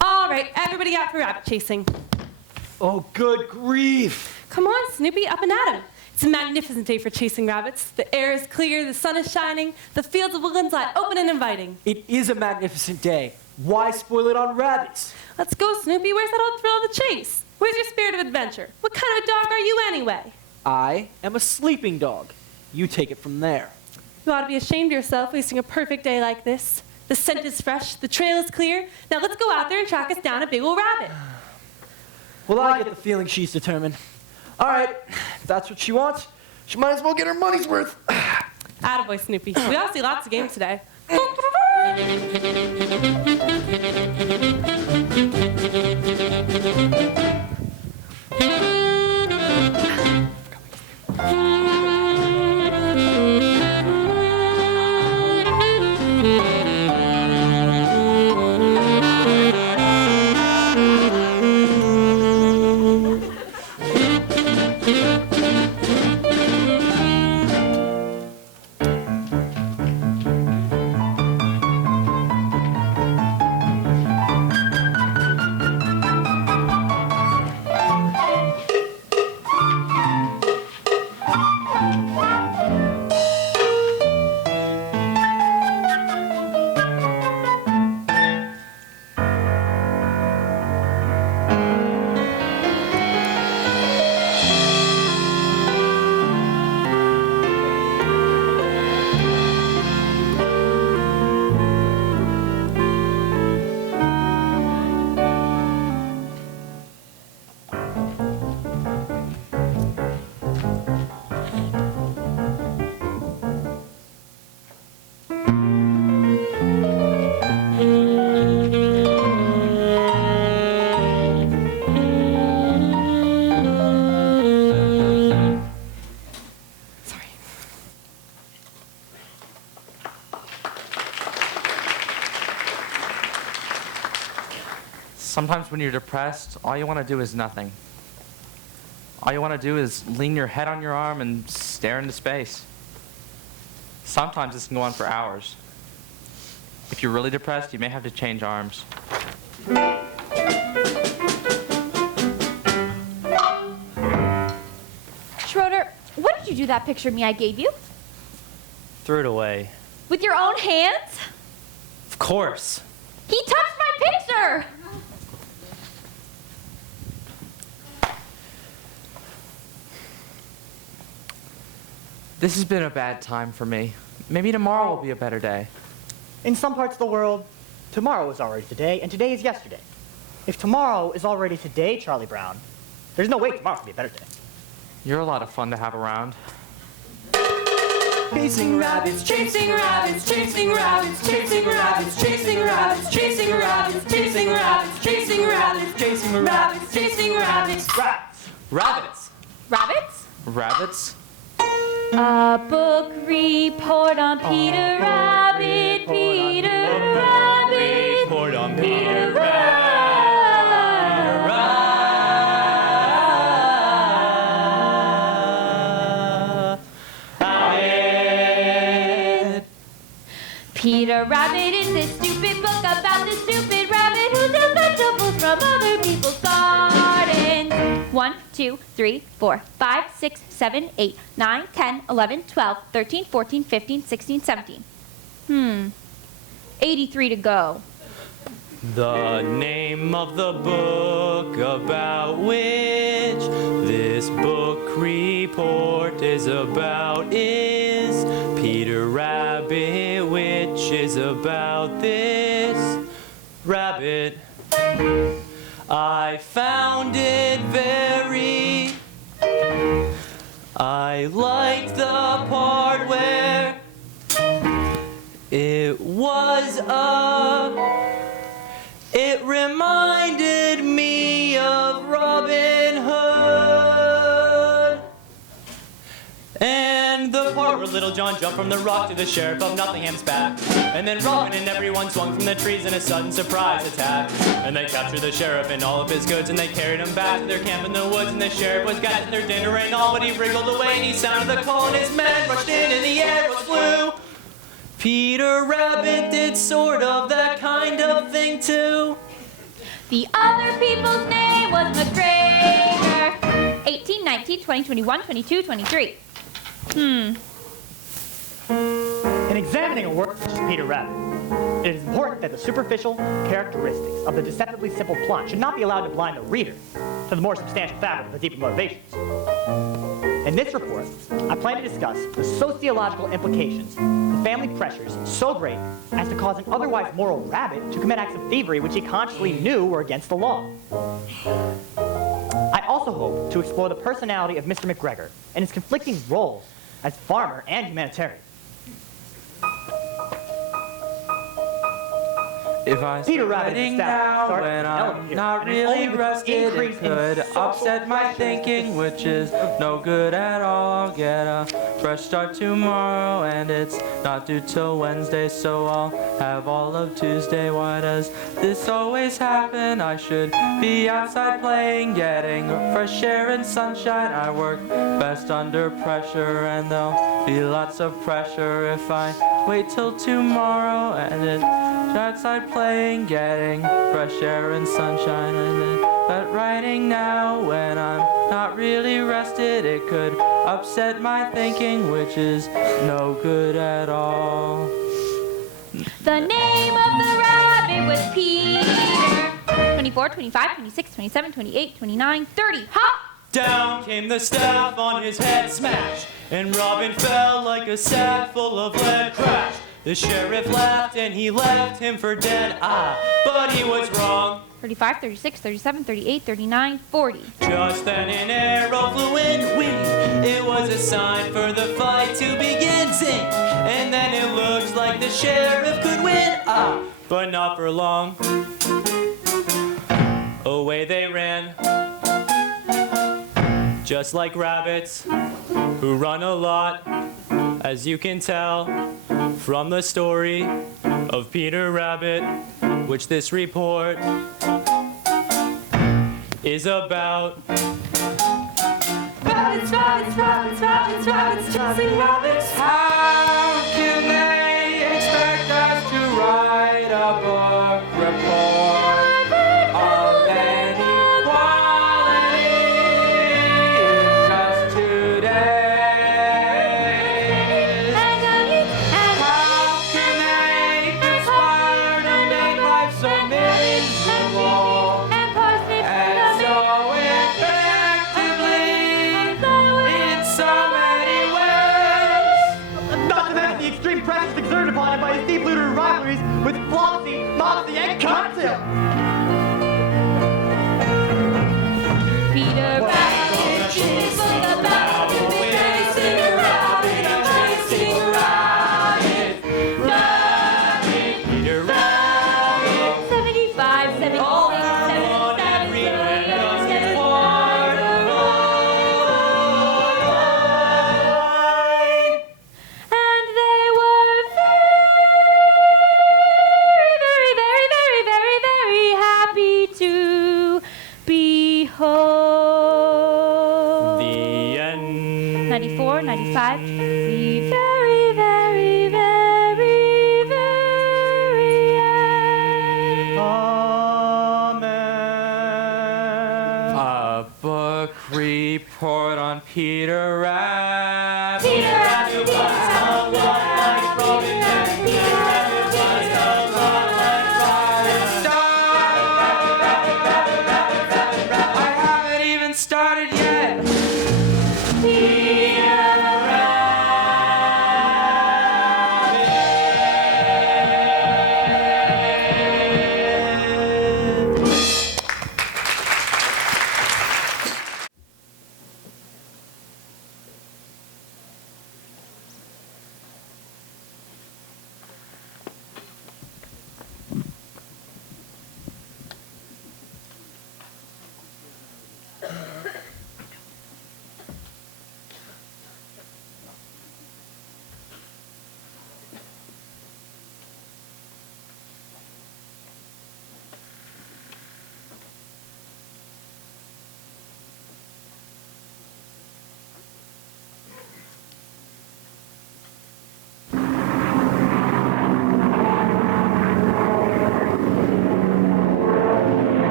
All right, everybody out for rabbit chasing. Oh, good grief. Come on, Snoopy, up and at 'em. It's a magnificent day for chasing rabbits. The air is clear, the sun is shining, the fields of woodlands lie open and inviting. It is a magnificent day. Why spoil it on rabbits? Let's go, Snoopy. Where's that old thrill of the chase? Where's your spirit of adventure? What kind of a dog are you anyway? I am a sleeping dog. You take it from there. You ought to be ashamed of yourself wasting a perfect day like this. The scent is fresh, the trail is clear. Now let's go out there and track us down a big old rabbit. Well, I get the feeling she's determined. All right, if that's what she wants, she might as well get her money's worth. Attaboy, Snoopy. We all see lots of games today. Sometimes when you're depressed, all you want to do is nothing. All you want to do is lean your head on your arm and stare into space. Sometimes this can go on for hours. If you're really depressed, you may have to change arms. Schroeder, what did you do to that picture of me I gave you? Threw it away. With your own hands? Of course. He touched my picture! This has been a bad time for me. Maybe tomorrow will be a better day. In some parts of the world, tomorrow is already today, and today is yesterday. If tomorrow is already today, Charlie Brown, there's no way tomorrow can be a better day. You're a lot of fun to have around. Chasing rabbits, chasing rabbits, chasing rabbits, chasing rabbits, chasing rabbits, chasing rabbits, chasing rabbits, chasing rabbits, chasing rabbits, chasing rabbits. Rats! Rabbits. Rabbits? Rabbits? A book report on Peter Rabbit, Peter Rabbit, Report on Peter Rabbit. Peter Rabbit is this stupid book about this stupid rabbit who steals vegetables from other people's gardens. 1, 2, 3, 4, 5, 6, 7, 8, 9, 10, 11, 12, 13, 14, 15, 16, 17. 83 to go. The name of the book about which this book report report is about is Peter Rabbit, which is about this rabbit. I found it very. I liked the part where it was it reminded me of Robin Hood. And the part where Little John jumped from the rock to the sheriff of Nottingham's back. And then Robin and everyone swung from the trees in a sudden surprise attack. And they captured the sheriff and all of his goods, and they carried him back to their camp in the woods. And the sheriff was getting their dinner and all, but he wriggled away and he sounded the call, and his men rushed in and the air was flew. Peter Rabbit did sort of that kind of thing too. The other people's name was McGregor. 18, 19, 20, 21, 22, 23. In examining a work such as Peter Rabbit, it is important that the superficial characteristics of the deceptively simple plot should not be allowed to blind the reader to the more substantial fabric of the deeper motivations. In this report, I plan to discuss the sociological implications of family pressures so great as to cause an otherwise moral rabbit to commit acts of thievery which he consciously knew were against the law. I also hope to explore the personality of Mr. McGregor and his conflicting roles as farmer and humanitarian. If I Peter start Rabbit writing is that now start when an I'm element here, not and it's really only with rested, increase it in could social upset my pressures. thinking, which is no good at all. I'll get a fresh start tomorrow, and it's not due till Wednesday, so I'll have all of Tuesday. Why does this always happen? I should be outside playing, getting fresh air and sunshine. I work best under pressure, and there'll be lots of pressure if I wait till tomorrow, and it's outside playing, getting fresh air and sunshine. And then, but writing now when I'm not really rested, it could upset my thinking, which is no good at all. The name of the rabbit was Peter. 24, 25, 26, 27, 28, 29, 30. Hop! Down came the staff on his head, smash, and Robin fell like a sack full of lead, crash. The sheriff laughed and he left him for dead, but he was wrong. 35, 36, 37, 38, 39, 40. Just then an arrow flew in, wing. It was a sign for the fight to begin, zing. And then it looks like the sheriff could win, but not for long. Away they ran, just like rabbits who run a lot, as you can tell from the story of Peter Rabbit, which this report is about. Rabbits, rabbits, rabbits, rabbits, rabbits, chasing rabbits. How can they expect us to write a book report of any quality in just 2 days? How can they conspire to make life so miserable and so effectively in so many ways? Not to mention the extreme pressures exerted upon him by his deep-rooted rivalries with Flopsy, Mopsy, and Cocktail. Peter Rabbit is about to be chasing a rabbit, chasing a rabbit. Rabbit, Peter Rabbit, 75, 76, all 77, on every hand does his 77. part. And they were very, very, very, very, very happy to be home. The end. 94, 95, the very, very, very, very end. Amen. A book report on Peter Rabbit. Peter Rabbit was someone like Robin Hood. Peter Rabbit was someone like Robin Hood. I haven't even started yet. Peter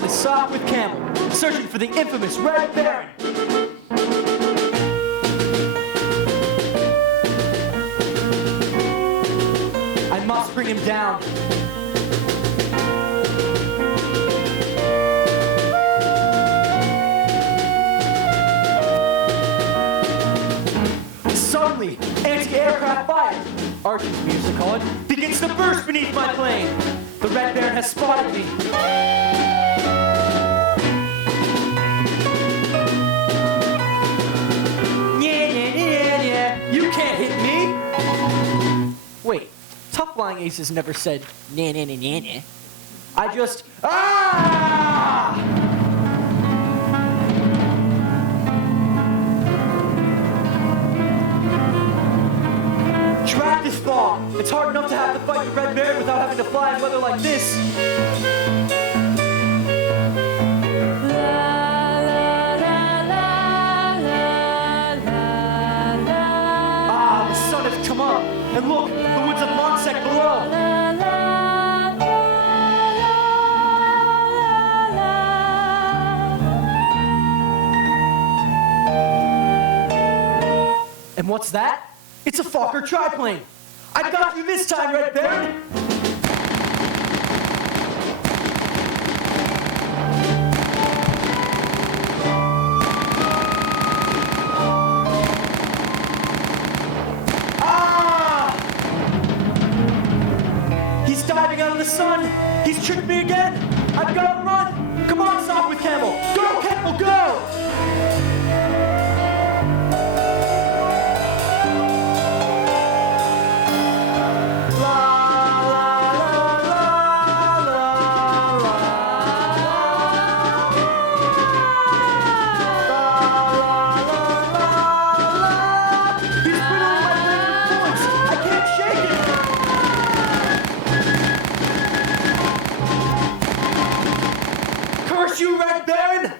listen to Sock with Camel, searching for the infamous Red Baron. I must bring him down. Suddenly, anti-aircraft fire, Archie's music on, begins to burst beneath my plane. The Red Baron has spotted me. You can't hit me. Wait, Tough Flying Aces never said nah nah nah nah nah. I just Track this fall. It's hard enough to have to fight the Red Baron without having to fly in weather like this. Ah, the sun has come up. And look, the woods of Monsec below. And what's that? It's a Fokker triplane. I got you this time, Red Baron. He's diving out of the sun. He's tricked me again. I've got to run. Come on, Sock with Camel. Go, Camel, go! You Red Baron!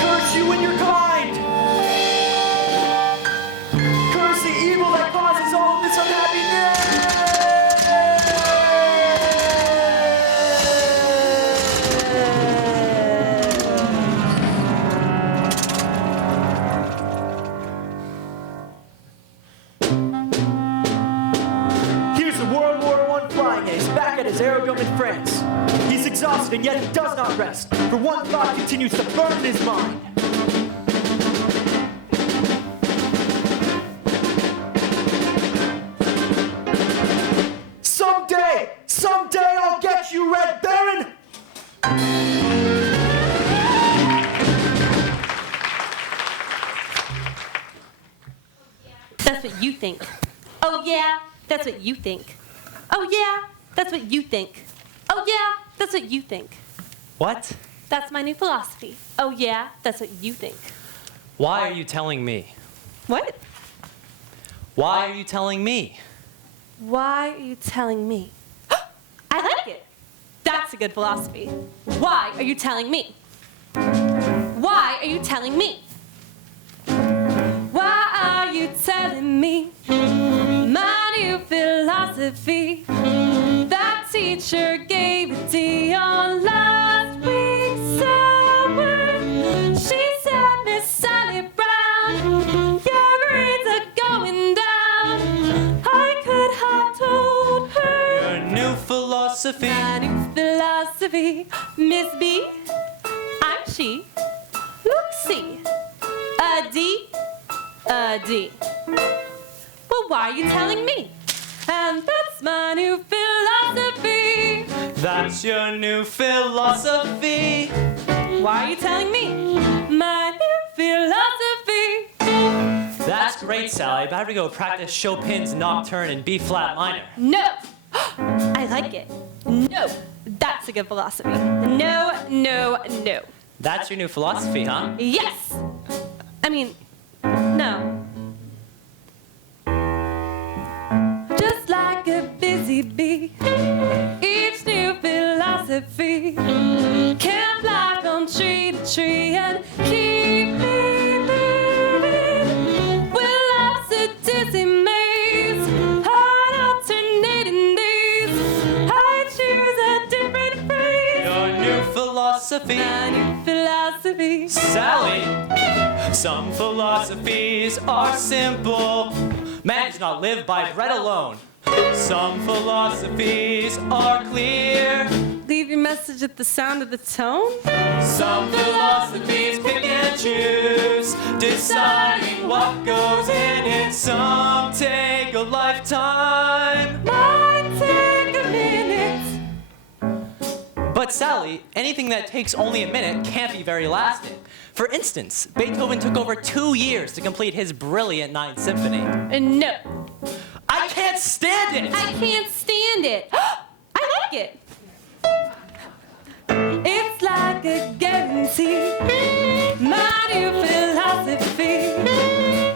Curse you and your kind! Curse the evil that causes all of this unhappiness! Here's the World War I flying ace back at his aerodrome in France. He's exhausted and yet he does not rest, for one thought continues to burn in his mind. Someday I'll get you, Red Baron! That's what you think. Oh yeah, that's what you think. Oh yeah, that's what you think. Oh yeah, that's what you think. What? That's my new philosophy. Oh yeah, that's what you think. Why are you telling me? What? Why are you telling me? Why are you telling me? I like it. That's a good philosophy. Why are you telling me? Why are you telling me? Why are you telling me my new philosophy? That teacher gave it to you on last week's hour. She said, Miss Sally Brown, your grades are going down. I could have told her Your new philosophy. my new philosophy. Miss B, I'm she. Look, see, a D, a D. Well, why are you telling me? And that's my new philosophy. That's your new philosophy. Why are you telling me? My new philosophy. That's great, Sally, but I have to go practice Chopin's Nocturne in B flat minor. No! I like it. No! That's a good philosophy. No, no, no. That's your new philosophy, huh? Yes! I mean, no. Just like a busy bee, each new philosophy can fly from tree to tree and keep me moving. With life's a dizzy maze, hard alternating days, I philosophy. My new philosophy. Sally, some philosophies are simple. Man does not live by bread alone. Some philosophies are clear. Leave your message at the sound of the tone. Some philosophies pick and choose, deciding what goes in it. Some take a lifetime. Might take a minute. But Sally, anything that takes only a minute can't be very lasting. For instance, Beethoven took over 2 years to complete his brilliant Ninth Symphony. No, I can't stand it! I can't stand it. I like it. It's like a guarantee. My new philosophy.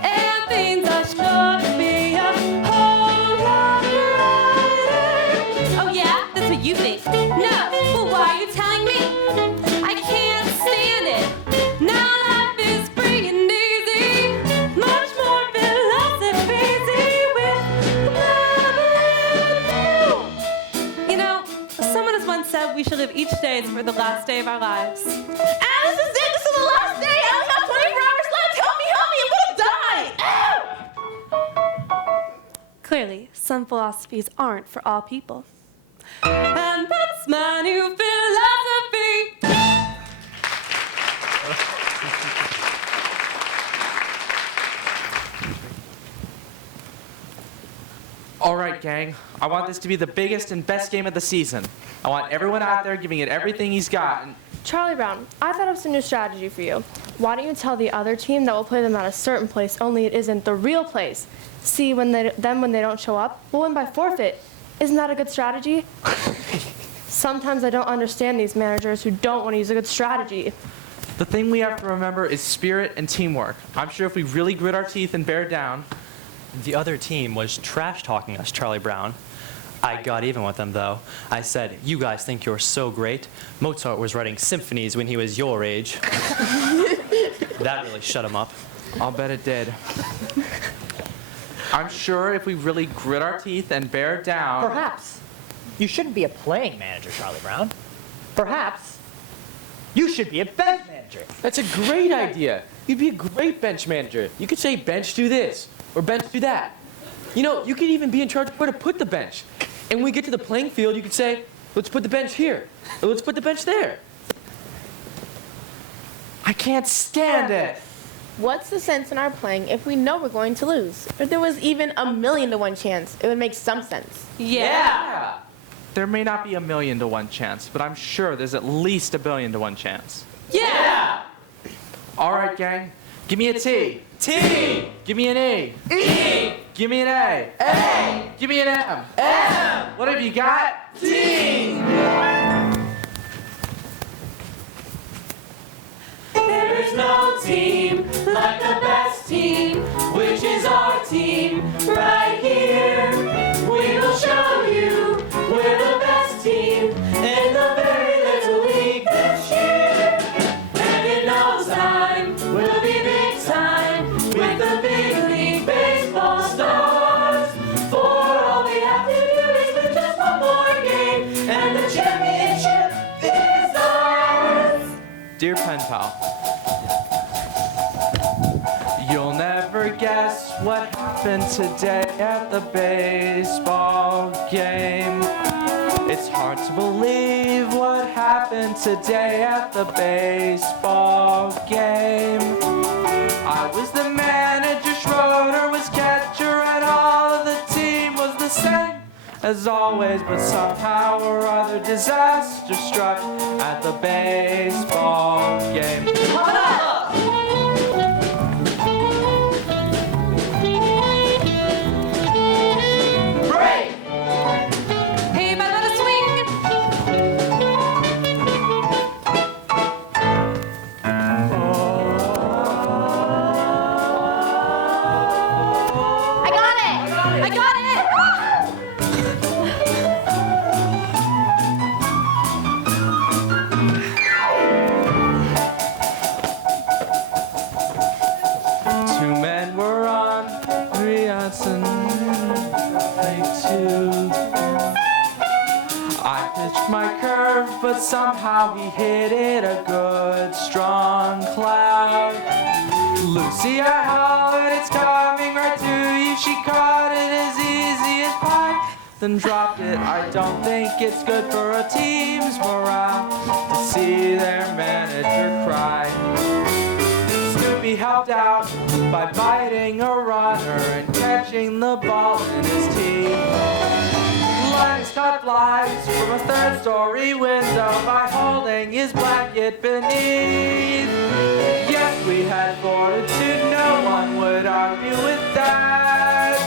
And things are sure to be a whole lot brighter. Oh yeah, that's what you think. No, well why are you telling me? I can't stand it. Now life is free and easy. Much more philosophy with love. You know, someone has once said we should live each day as for the last day of our lives. And this is it. This is the last day. I only have 24 hours left. Help me. I'm gonna die. Clearly, some philosophies aren't for all people. And that's my new philosophy. All right, gang. I want this to be the biggest and best game of the season. I want everyone out there giving it everything he's got. And Charlie Brown, I thought of some new strategy for you. Why don't you tell the other team that we'll play them at a certain place, only it isn't the real place? See, when they don't show up, we'll win by forfeit. Isn't that a good strategy? Sometimes I don't understand these managers who don't want to use a good strategy. the thing we have to remember is spirit and teamwork. I'm sure if we really grit our teeth and bear down. The other team was trash-talking us, Charlie Brown. I got even with them, though. I said, you guys think you're so great. Mozart was writing symphonies when he was your age. That really shut him up. I'll bet it did. I'm sure if we really grit our teeth and bear down. Perhaps you shouldn't be a playing manager, Charlie Brown. Perhaps you should be a bench manager. That's a great idea. You'd be a great bench manager. You could say, bench do this, or bench do that. You know, you could even be in charge of where to put the bench. And when we get to the playing field, you could say, let's put the bench here, or let's put the bench there. I can't stand it. What's the sense in our playing if we know we're going to lose? If there was even 1,000,000 to 1 chance, it would make some sense. Yeah. There may not be 1,000,000 to 1 chance, but I'm sure there's at least 1,000,000,000 to 1 chance. Yeah. All right, gang. Give me a T. T! Give me an E. E! Give me an A. A! Give me an M. M! What have you got? D! There is no team like the best team, which is our team right here. We will show you we're the best team in the very little league this year. And in no time, we'll be big time with the big league baseball stars. For all we have to do is win just one more game, and the championship is ours. Dear pen pal, you'll never guess what happened today at the baseball game. It's hard to believe what happened today at the baseball game. I was the manager, Schroeder was catcher, and all of the team was the same as always, but somehow or other disaster struck at the baseball game. Break! Hey, my little swing. I got it! I got it! Two men were on, 3 outs and 2. I pitched my curve, but somehow he hit it a good, strong cloud. Lucy, I hollered, it's coming right to you. She caught it as easy as pie, then dropped it. I don't think it's good for a team's morale to see their manager cry. Snoopy helped out by biting a runner and catching the ball in his teeth. Linus caught flies from a third-story window by holding his blanket beneath. Yes, we had fortitude, no one would argue with that.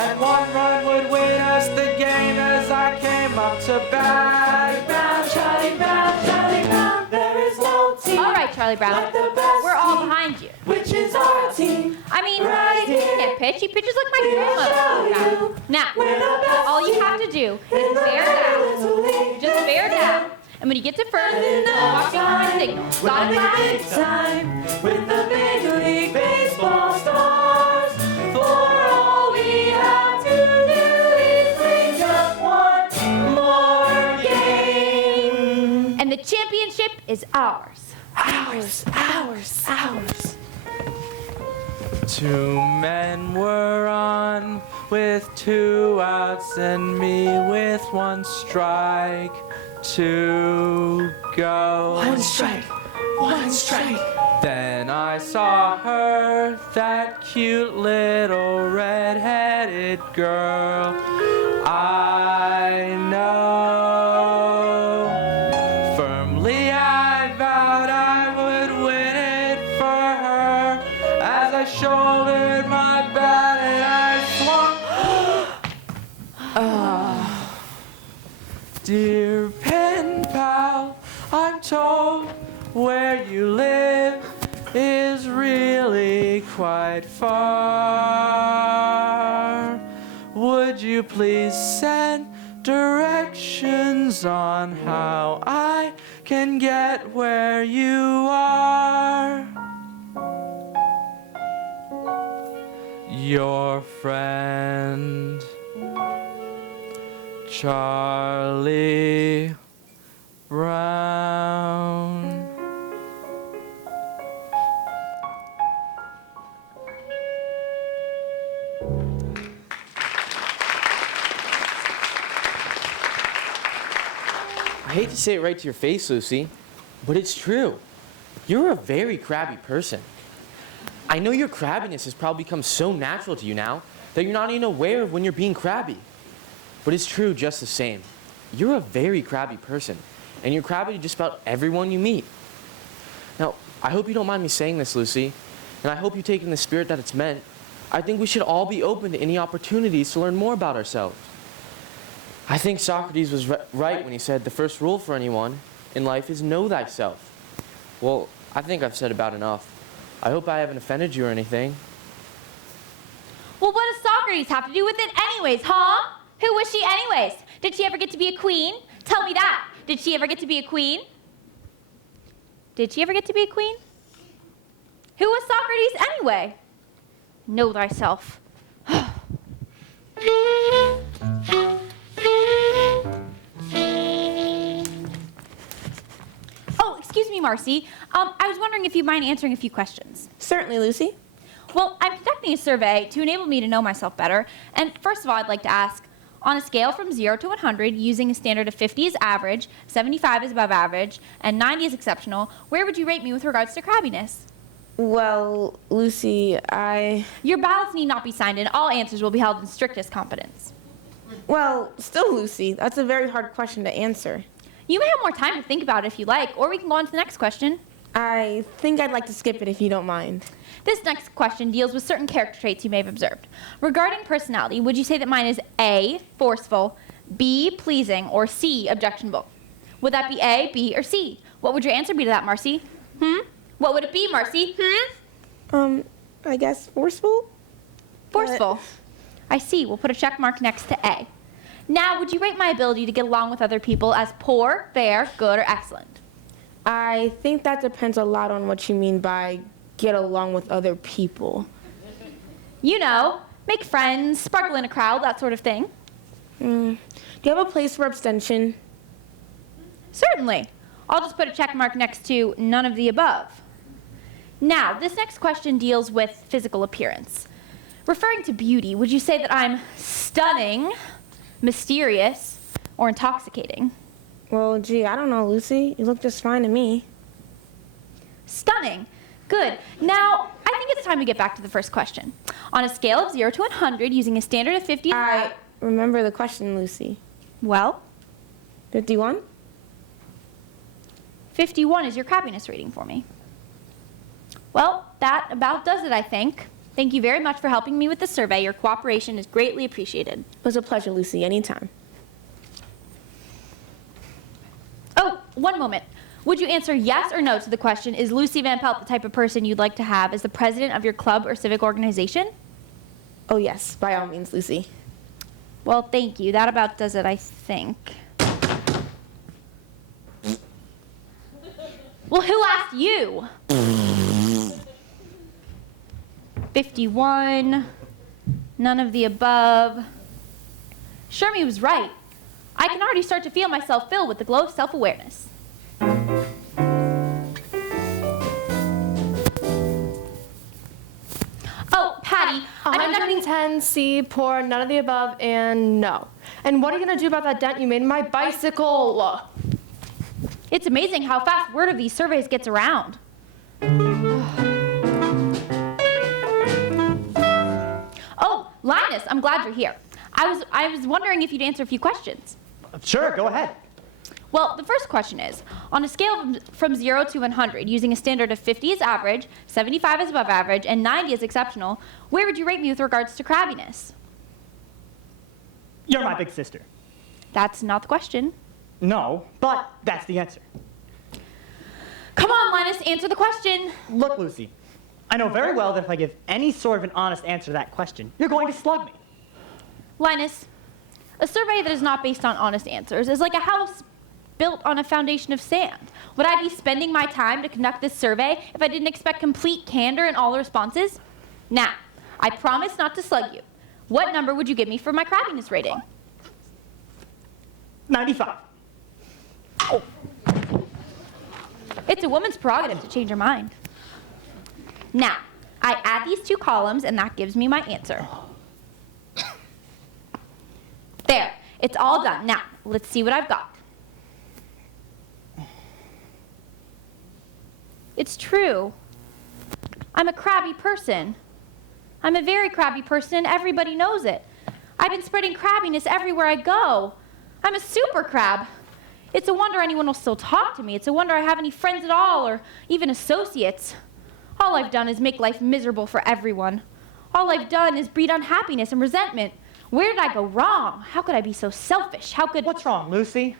And one run would win us the game as I came up to bat. Charlie Brown, Charlie Brown, there is no team. All right, Charlie Brown. Like the best We're all team, behind you. which is our team. I mean, Right he can't pitch. He pitches like my We'll grandmother. show you Now, we're the best all you have to do in is the bear down. little league. Just bear down. And when you get to first, watch my signal. Got it, Big Brian? time with the big league baseball stars. For all we have to do is win just one more game. And the championship is ours. Ours, ours, ours. Two men were on with 2 outs and me with 1 strike to go. One strike, one strike. Then I saw her, that cute little red-headed girl I know. Firmly I vowed I would win it for her as I shouldered my bat and I swung. Dear pen pal, I'm told where you live is really quite far. Would you please send directions on how I can get where you are? Your friend, Charlie Brown. I hate to say it right to your face, Lucy, but it's true. You're a very crabby person. I know your crabbiness has probably become so natural to you now that you're not even aware of when you're being crabby. But it's true just the same. You're a very crabby person, and you're crabby to just about everyone you meet. Now, I hope you don't mind me saying this, Lucy, and I hope you take it in the spirit that it's meant. I think we should all be open to any opportunities to learn more about ourselves. I think Socrates was right when he said the first rule for anyone in life is know thyself. Well, I think I've said about enough. I hope I haven't offended you or anything. Well, what does Socrates have to do with it anyways, huh? Who was she anyways? Did she ever get to be a queen? Tell me that. Did she ever get to be a queen? Did she ever get to be a queen? Who was Socrates anyway? Know thyself. Oh, excuse me, Marcy. I was wondering if you'd mind answering a few questions. Certainly, Lucy. Well, I'm conducting a survey to enable me to know myself better. And first of all, I'd like to ask, on a scale from 0 to 100, using a standard of 50 is average, 75 is above average, and 90 is exceptional, where would you rate me with regards to crabbiness? Well, Lucy, Your ballots need not be signed, and all answers will be held in strictest confidence. Well, still, Lucy, that's a very hard question to answer. You may have more time to think about it if you like, or we can go on to the next question. I think I'd like to skip it if you don't mind. This next question deals with certain character traits you may have observed. Regarding personality, would you say that mine is A, forceful, B, pleasing, or C, objectionable? Would that be A, B, or C? What would your answer be to that, Marcy? What would it be, Marcy? I guess forceful? Forceful. I see. We'll put a check mark next to A. Now, would you rate my ability to get along with other people as poor, fair, good, or excellent? I think that depends a lot on what you mean by get along with other people. You know, make friends, sparkle in a crowd, that sort of thing. Do you have a place for abstention? Certainly. I'll just put a check mark next to none of the above. Now, this next question deals with physical appearance. Referring to beauty, would you say that I'm stunning, mysterious, or intoxicating? Well, gee, I don't know, Lucy. You look just fine to me. Stunning. Good. Now, I think it's time to get back to the first question. On a scale of 0 to 100, using a standard of 50... I remember the question, Lucy. Well, 51? 51 is your crabbiness rating for me. Well, that about does it, I think. Thank you very much for helping me with the survey. Your cooperation is greatly appreciated. It was a pleasure, Lucy. Anytime. Oh, one moment. Would you answer yes or no to the question, is Lucy Van Pelt the type of person you'd like to have as the president of your club or civic organization? Oh, yes. By all means, Lucy. Well, thank you. That about does it, I think. Well, who asked you? 51, none of the above. Shermie was right. I can already start to feel myself fill with the glow of self-awareness. Oh, Patty, I'm conducting... 110, C, poor, none of the above, and no. And what are you going to do about that dent you made in my bicycle? It's amazing how fast word of these surveys gets around. Oh, Linus, I'm glad you're here. I was wondering if you'd answer a few questions. Sure, go ahead. Well, the first question is, on a scale from 0 to 100, using a standard of 50 as average, 75 as above average, and 90 as exceptional, where would you rate me with regards to crabbiness? You're my big sister. That's not the question. No, but that's the answer. Come on, Linus, answer the question. Look, Lucy, I know very well that if I give any sort of an honest answer to that question, you're going to slug me. Linus, a survey that is not based on honest answers is like a house built on a foundation of sand. Would I be spending my time to conduct this survey if I didn't expect complete candor in all the responses? Now, I promise not to slug you. What number would you give me for my crabbiness rating? 95. Oh. It's a woman's prerogative to change her mind. Now, I add these two columns and that gives me my answer. There, it's all done. Now, let's see what I've got. It's true. I'm a crabby person. I'm a very crabby person and everybody knows it. I've been spreading crabbiness everywhere I go. I'm a super crab. It's a wonder anyone will still talk to me. It's a wonder I have any friends at all or even associates. All I've done is make life miserable for everyone. All I've done is breed unhappiness and resentment. Where did I go wrong? How could I be so selfish? How could... What's wrong, Lucy?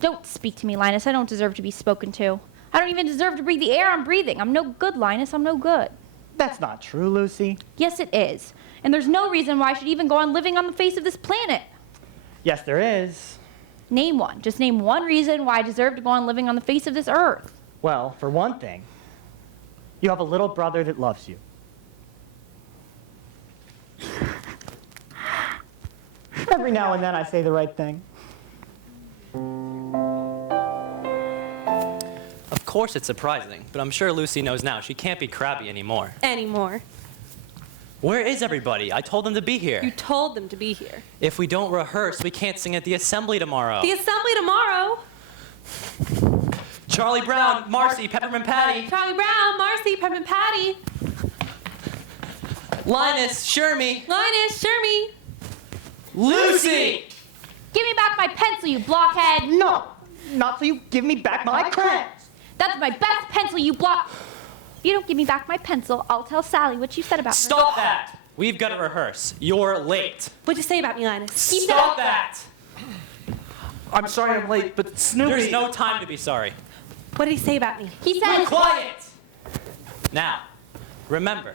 Don't speak to me, Linus. I don't deserve to be spoken to. I don't even deserve to breathe the air I'm breathing. I'm no good, Linus. I'm no good. That's not true, Lucy. Yes, it is. And there's no reason why I should even go on living on the face of this planet. Yes, there is. Name one. Just name one reason why I deserve to go on living on the face of this earth. Well, for one thing, you have a little brother that loves you. Every now and then I say the right thing. Of course it's surprising, but I'm sure Lucy knows now she can't be crabby anymore. Anymore. Where is everybody? I told them to be here. You told them to be here. If we don't rehearse, we can't sing at the assembly tomorrow. The assembly tomorrow. Charlie Brown, Marcy, Peppermint Patty. Charlie Brown, Marcy, Peppermint Patty. Linus, Shermie. Linus, Shermie. Lucy! Give me back my pencil, you blockhead. No, not till you give me back my crayons. That's my best pencil, you block... If you don't give me back my pencil, I'll tell Sally what you said about her. Stop that! We've got to rehearse. You're late. What'd you say about me, Linus? Stop that! I'm sorry I'm late, but Snoopy... There's no time to be sorry. What did he say about me? He said... Quiet! Now, remember,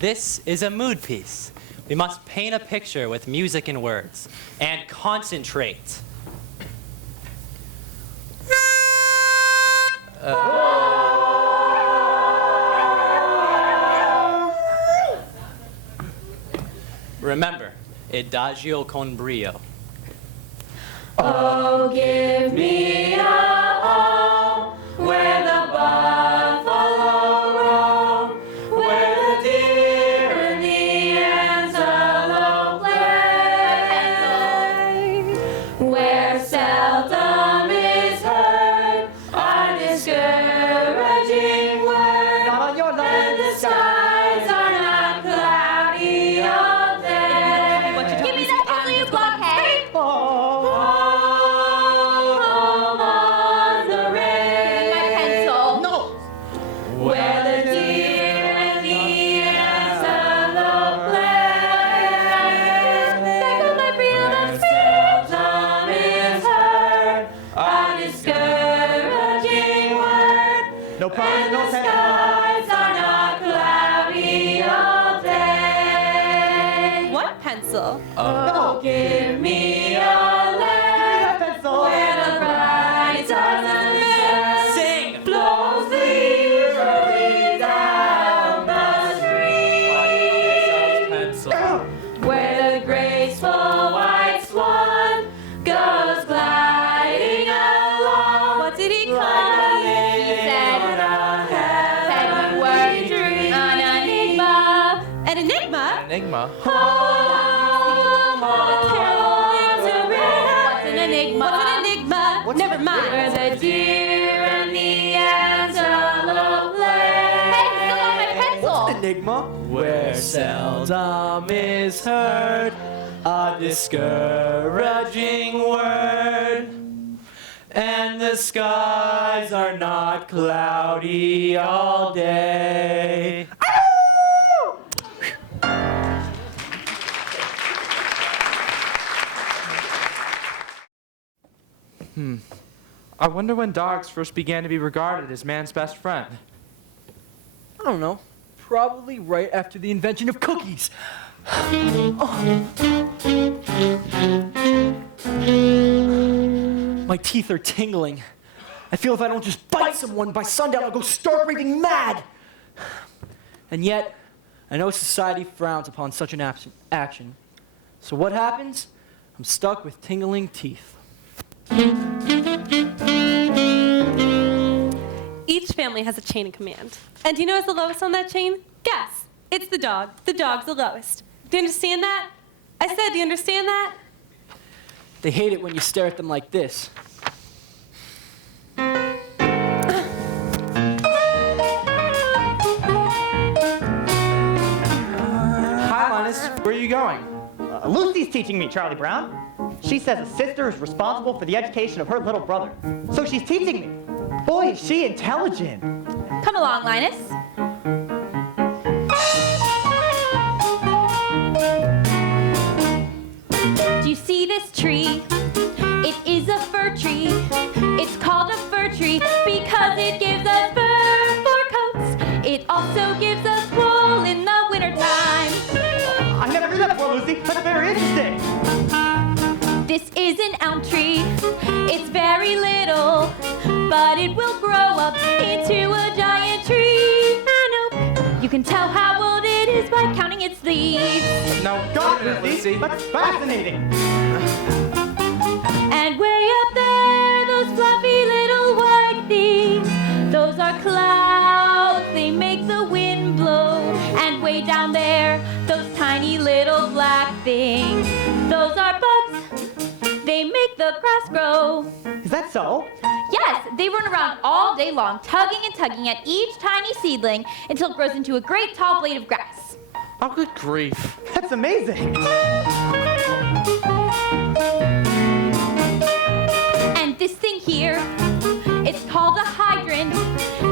this is a mood piece. We must paint a picture with music and words. And concentrate. Remember, adagio con brio. Oh, give me a home where the buffalo roam, where the deer and the antelope play, where seldom is heard a discouraging word, Not on your and line. the skies are not cloudy all day. Give me that pencil, you blockhead! Home on the range, My pencil. No! where the deer and the antelope play. Back on my field of Seldom is heard a discouraging word, No problem, and no the pencil. skies are not cloudy all day. What pencil? Oh, give me a land Pencil. where the bright sunset Sing! blows leisurely down the street, Pencil. where the graceful white swan goes gliding along. What did he call Like me? a said- lily on a said you heavenly were dream. an enigma. An enigma? Enigma. What's an enigma? What's an enigma? Never Where mind. the deer and the antelope play. Hey, still on my pencil. Enigma. Where Seldom is heard a discouraging word, and the skies are not cloudy all day. I wonder when dogs first began to be regarded as man's best friend. I don't know. Probably right after the invention of cookies. My teeth are tingling. I feel if I don't just bite someone by sundown, I'll go stark raving mad. And yet, I know society frowns upon such an action. So what happens? I'm stuck with tingling teeth. Each family has a chain of command. And do you know who's the lowest on that chain? Guess. It's the dog. The dog's the lowest. Do you understand that? I said, do you understand that? They hate it when you stare at them like this. Hi, Linus. Where are you going? Lucy's teaching me, Charlie Brown. She says a sister is responsible for the education of her little brother. So she's teaching me. Boy, is she intelligent. Come along, Linus. Do you see this tree? It is a fir tree. It's called a fir tree because it gives us fur for coats. It also gives us wool in the wintertime. I never heard that before, Lucy. That's very interesting. This is an elm tree. It's very little, but it will grow up into a giant tree. An oak. You can tell how old it is by counting its leaves. No, God, wait a minute, Lucy, Lucy. that's fascinating. And way up there, those fluffy little white things, those are clouds, they make the wind blow. And way down there, those tiny little black things, those are bugs, they make the grass grow. Is that so? Yes, they run around all day long, tugging and tugging at each tiny seedling until it grows into a great tall blade of grass. Oh, good grief. That's amazing. And this thing here, it's called a hydrant.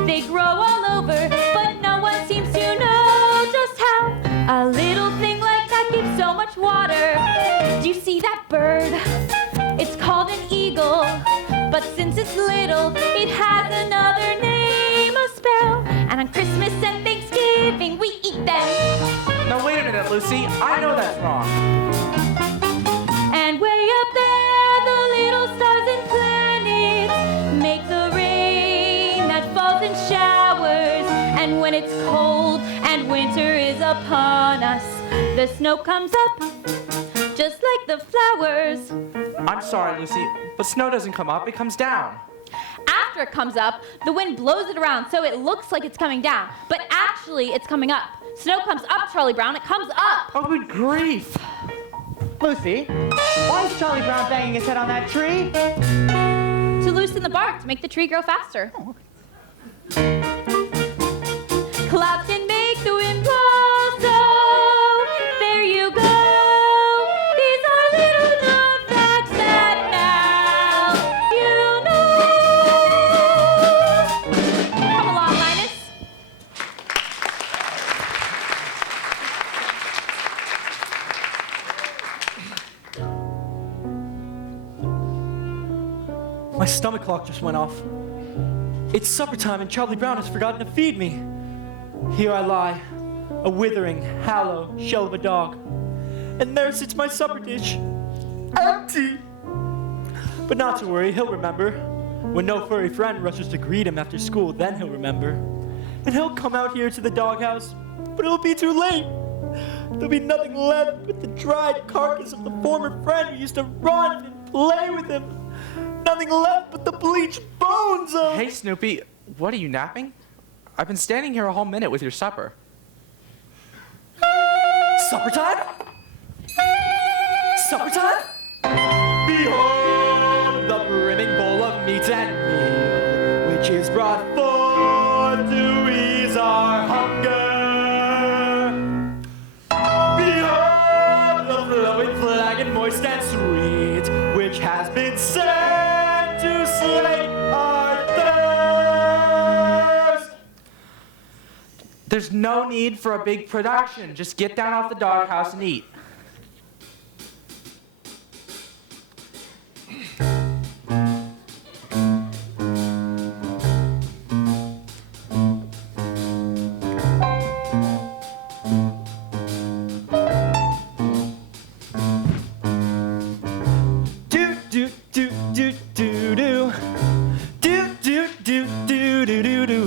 They grow all over, but no one seems to know just how. A little thing like that gives so much water. Do you see that bird? It's called an eagle, but since it's little, it has another name, a sparrow. And on Christmas and Thanksgiving, we eat them. Now, wait a minute, Lucy. I know that's wrong. And way up there, the little stars and planets make the rain that falls in showers. And when it's cold and winter is upon us, the snow comes up just like the flowers. I'm sorry, Lucy, but snow doesn't come up, it comes down. After it comes up, the wind blows it around so it looks like it's coming down, but actually it's coming up. Snow comes up, Charlie Brown, it comes up. Oh, good grief. Lucy, why is Charlie Brown banging his head on that tree? To loosen the bark to make the tree grow faster. Clouds can make the wind blow, so there you go. These are little known facts that now you know. Come along, Linus. My stomach clock just went off. It's supper time and Charlie Brown has forgotten to feed me. Here I lie, a withering, hollow shell of a dog. And there sits my supper dish, empty. But not to worry, he'll remember. When no furry friend rushes to greet him after school, then he'll remember. And he'll come out here to the doghouse, but it'll be too late. There'll be nothing left but the dried carcass of the former friend who used to run and play with him. Nothing left but the bleached bones of... Hey, Snoopy, what are you napping? I've been standing here a whole minute with your supper. Supper time? Supper time? Behold the brimming bowl of meat and meal, which is brought forth to ease our hunger. Behold the flowing flag and moist and sweet, which has been sent to slake our thirst. There's no need for a big production. Just get down off the doghouse and eat.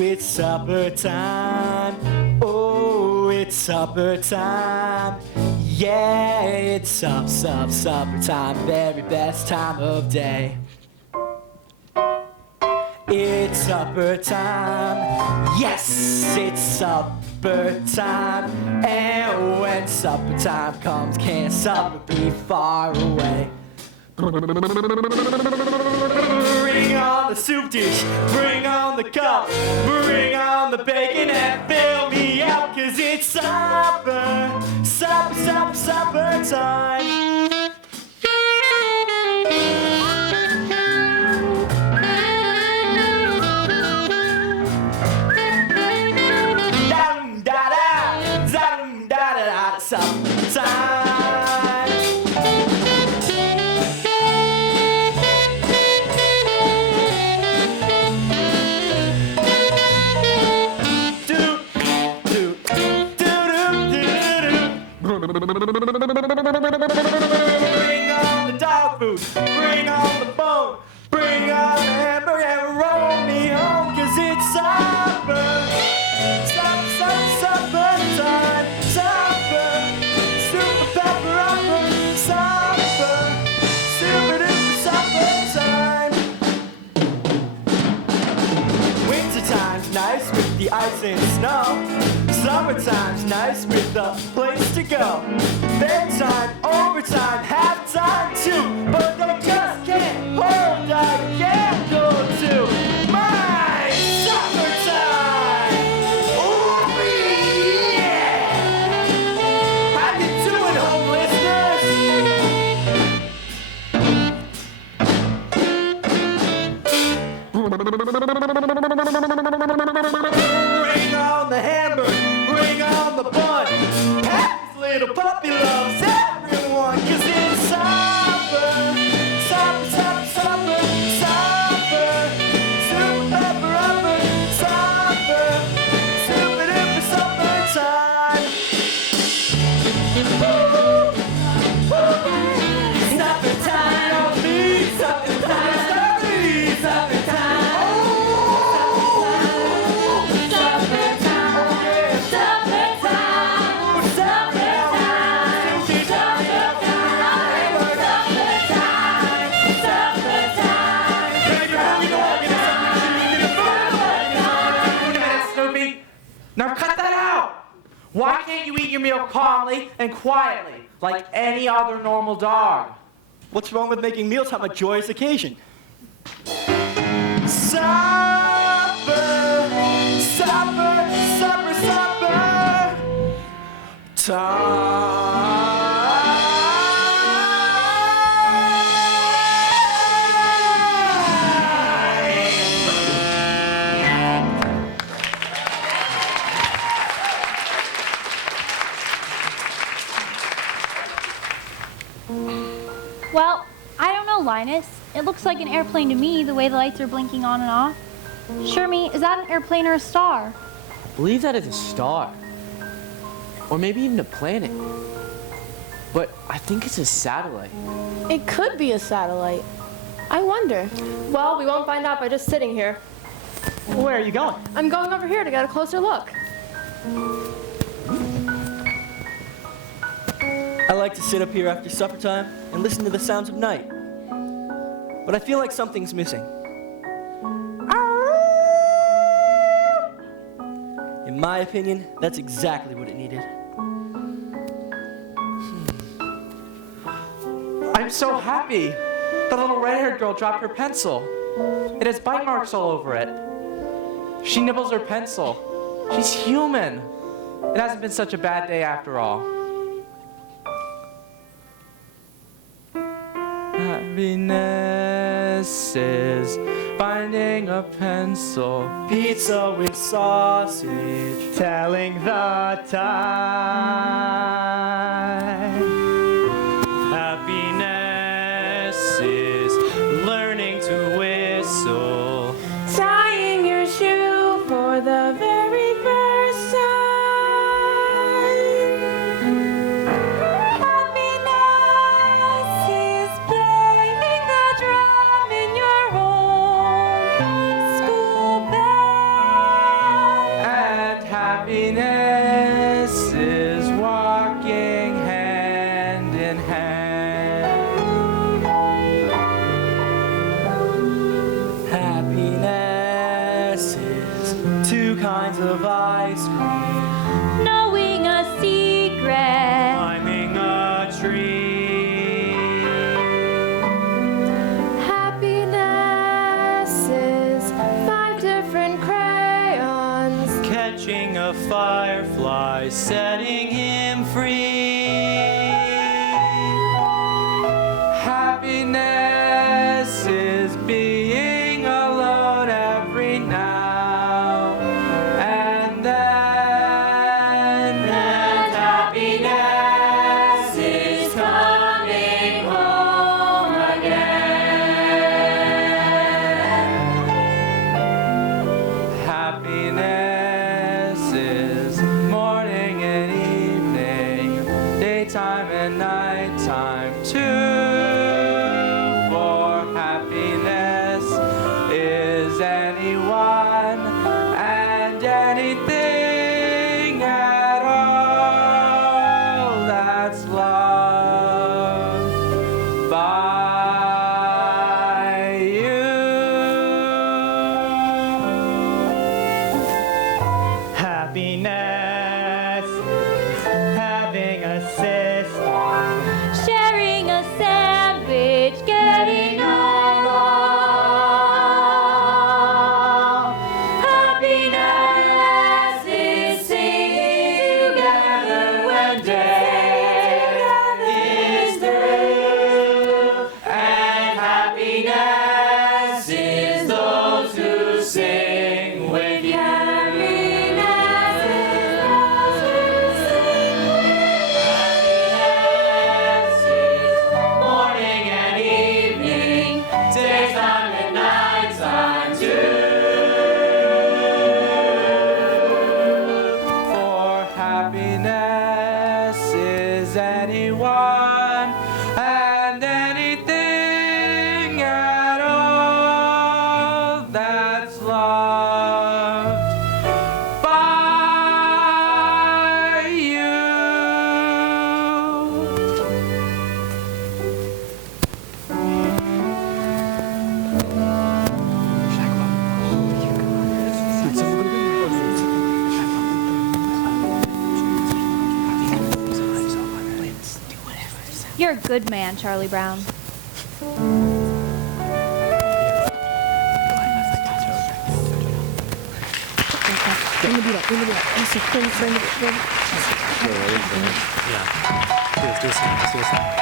It's supper time. Oh, it's supper time. Yeah, it's supper time. Very best time of day. It's supper time. Yes, it's supper time. And when supper time comes, can't supper be far away? Bring on the soup dish, bring on the cup, bring on the bacon and fill me up, 'cause it's supper, supper, supper, supper time. Dum da da, dum da da da, supper time. Bring on the dog food, bring on the bone, bring on the hamburger and roll me home, 'cause it's supper, supper, supper, supper time, supper, super pepper upper, supper, super duper supper time. Wintertime's nice with the ice and snow. Summertime's nice with a place to go. Bedtime, overtime, halftime too. But they just can't hold our candle to my summertime. Oh yeah! How you doing, home listeners? Bring on the hamburger. Bring on the bun. Happy's little puppy loves everyone, 'cause it's supper, supper, supper, supper, supper, super pepper upper, supper, super duper supper time. Supper time, supper time, supper time. Why can't you eat your meal calmly and quietly, like any other normal dog? What's wrong with making mealtime a joyous occasion? Supper, supper, supper, supper Well, I don't know, Linus. It looks like an airplane to me, the way the lights are blinking on and off. Shermie, is that an airplane or a star? I believe that is a star. Or maybe even a planet. But I think it's a satellite. It could be a satellite. I wonder. Well, we won't find out by just sitting here. Where are you going? I'm going over here to get a closer look. I like to sit up here after supper time and listen to the sounds of night. But I feel like something's missing. In my opinion, that's exactly what it needed. I'm so happy. The little red-haired girl dropped her pencil. It has bite marks all over it. She nibbles her pencil. She's human. It hasn't been such a bad day after all. Happiness is finding a pencil. Pizza with sausage. Telling the time. Happiness is learning to whistle. Tying your shoe for the very first time. Happiness is playing the drum in your own school band. And happiness is walking hand in hand. Happiness is two kinds of ice cream. Knowing a secret. Climbing a tree. Happiness is 5 different crayons. Catching a firefly, setting him free. Happiness is being alone every now and then. And happiness is coming home again. Happiness is morning and evening, daytime and nighttime too. For happiness is anyone and anything at all that's loved by you. Happiness is having a sister. Sharing a sandwich, getting along. Happiness is singing together when day is through. And happiness is those who sing with you. Happiness is morning and evening, daytime and nighttime too. For happiness is anyone and anything at all that's loved by you. you're a good man, Charlie Brown. Bring the beat up. Bring the beat up. Yeah. Do this thing. Let's do this thing.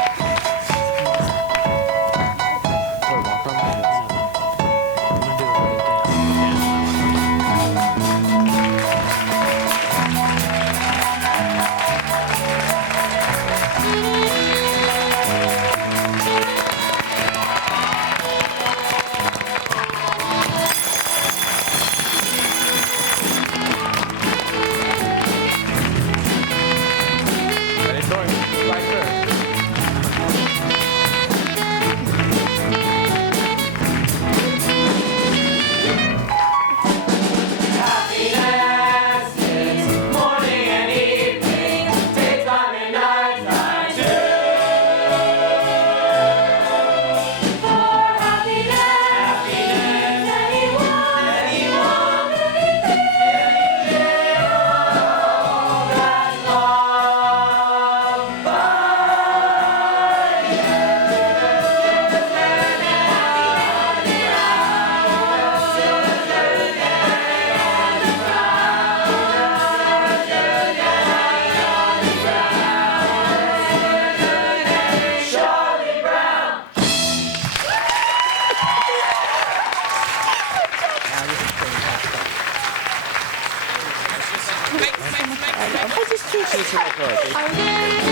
I just can't.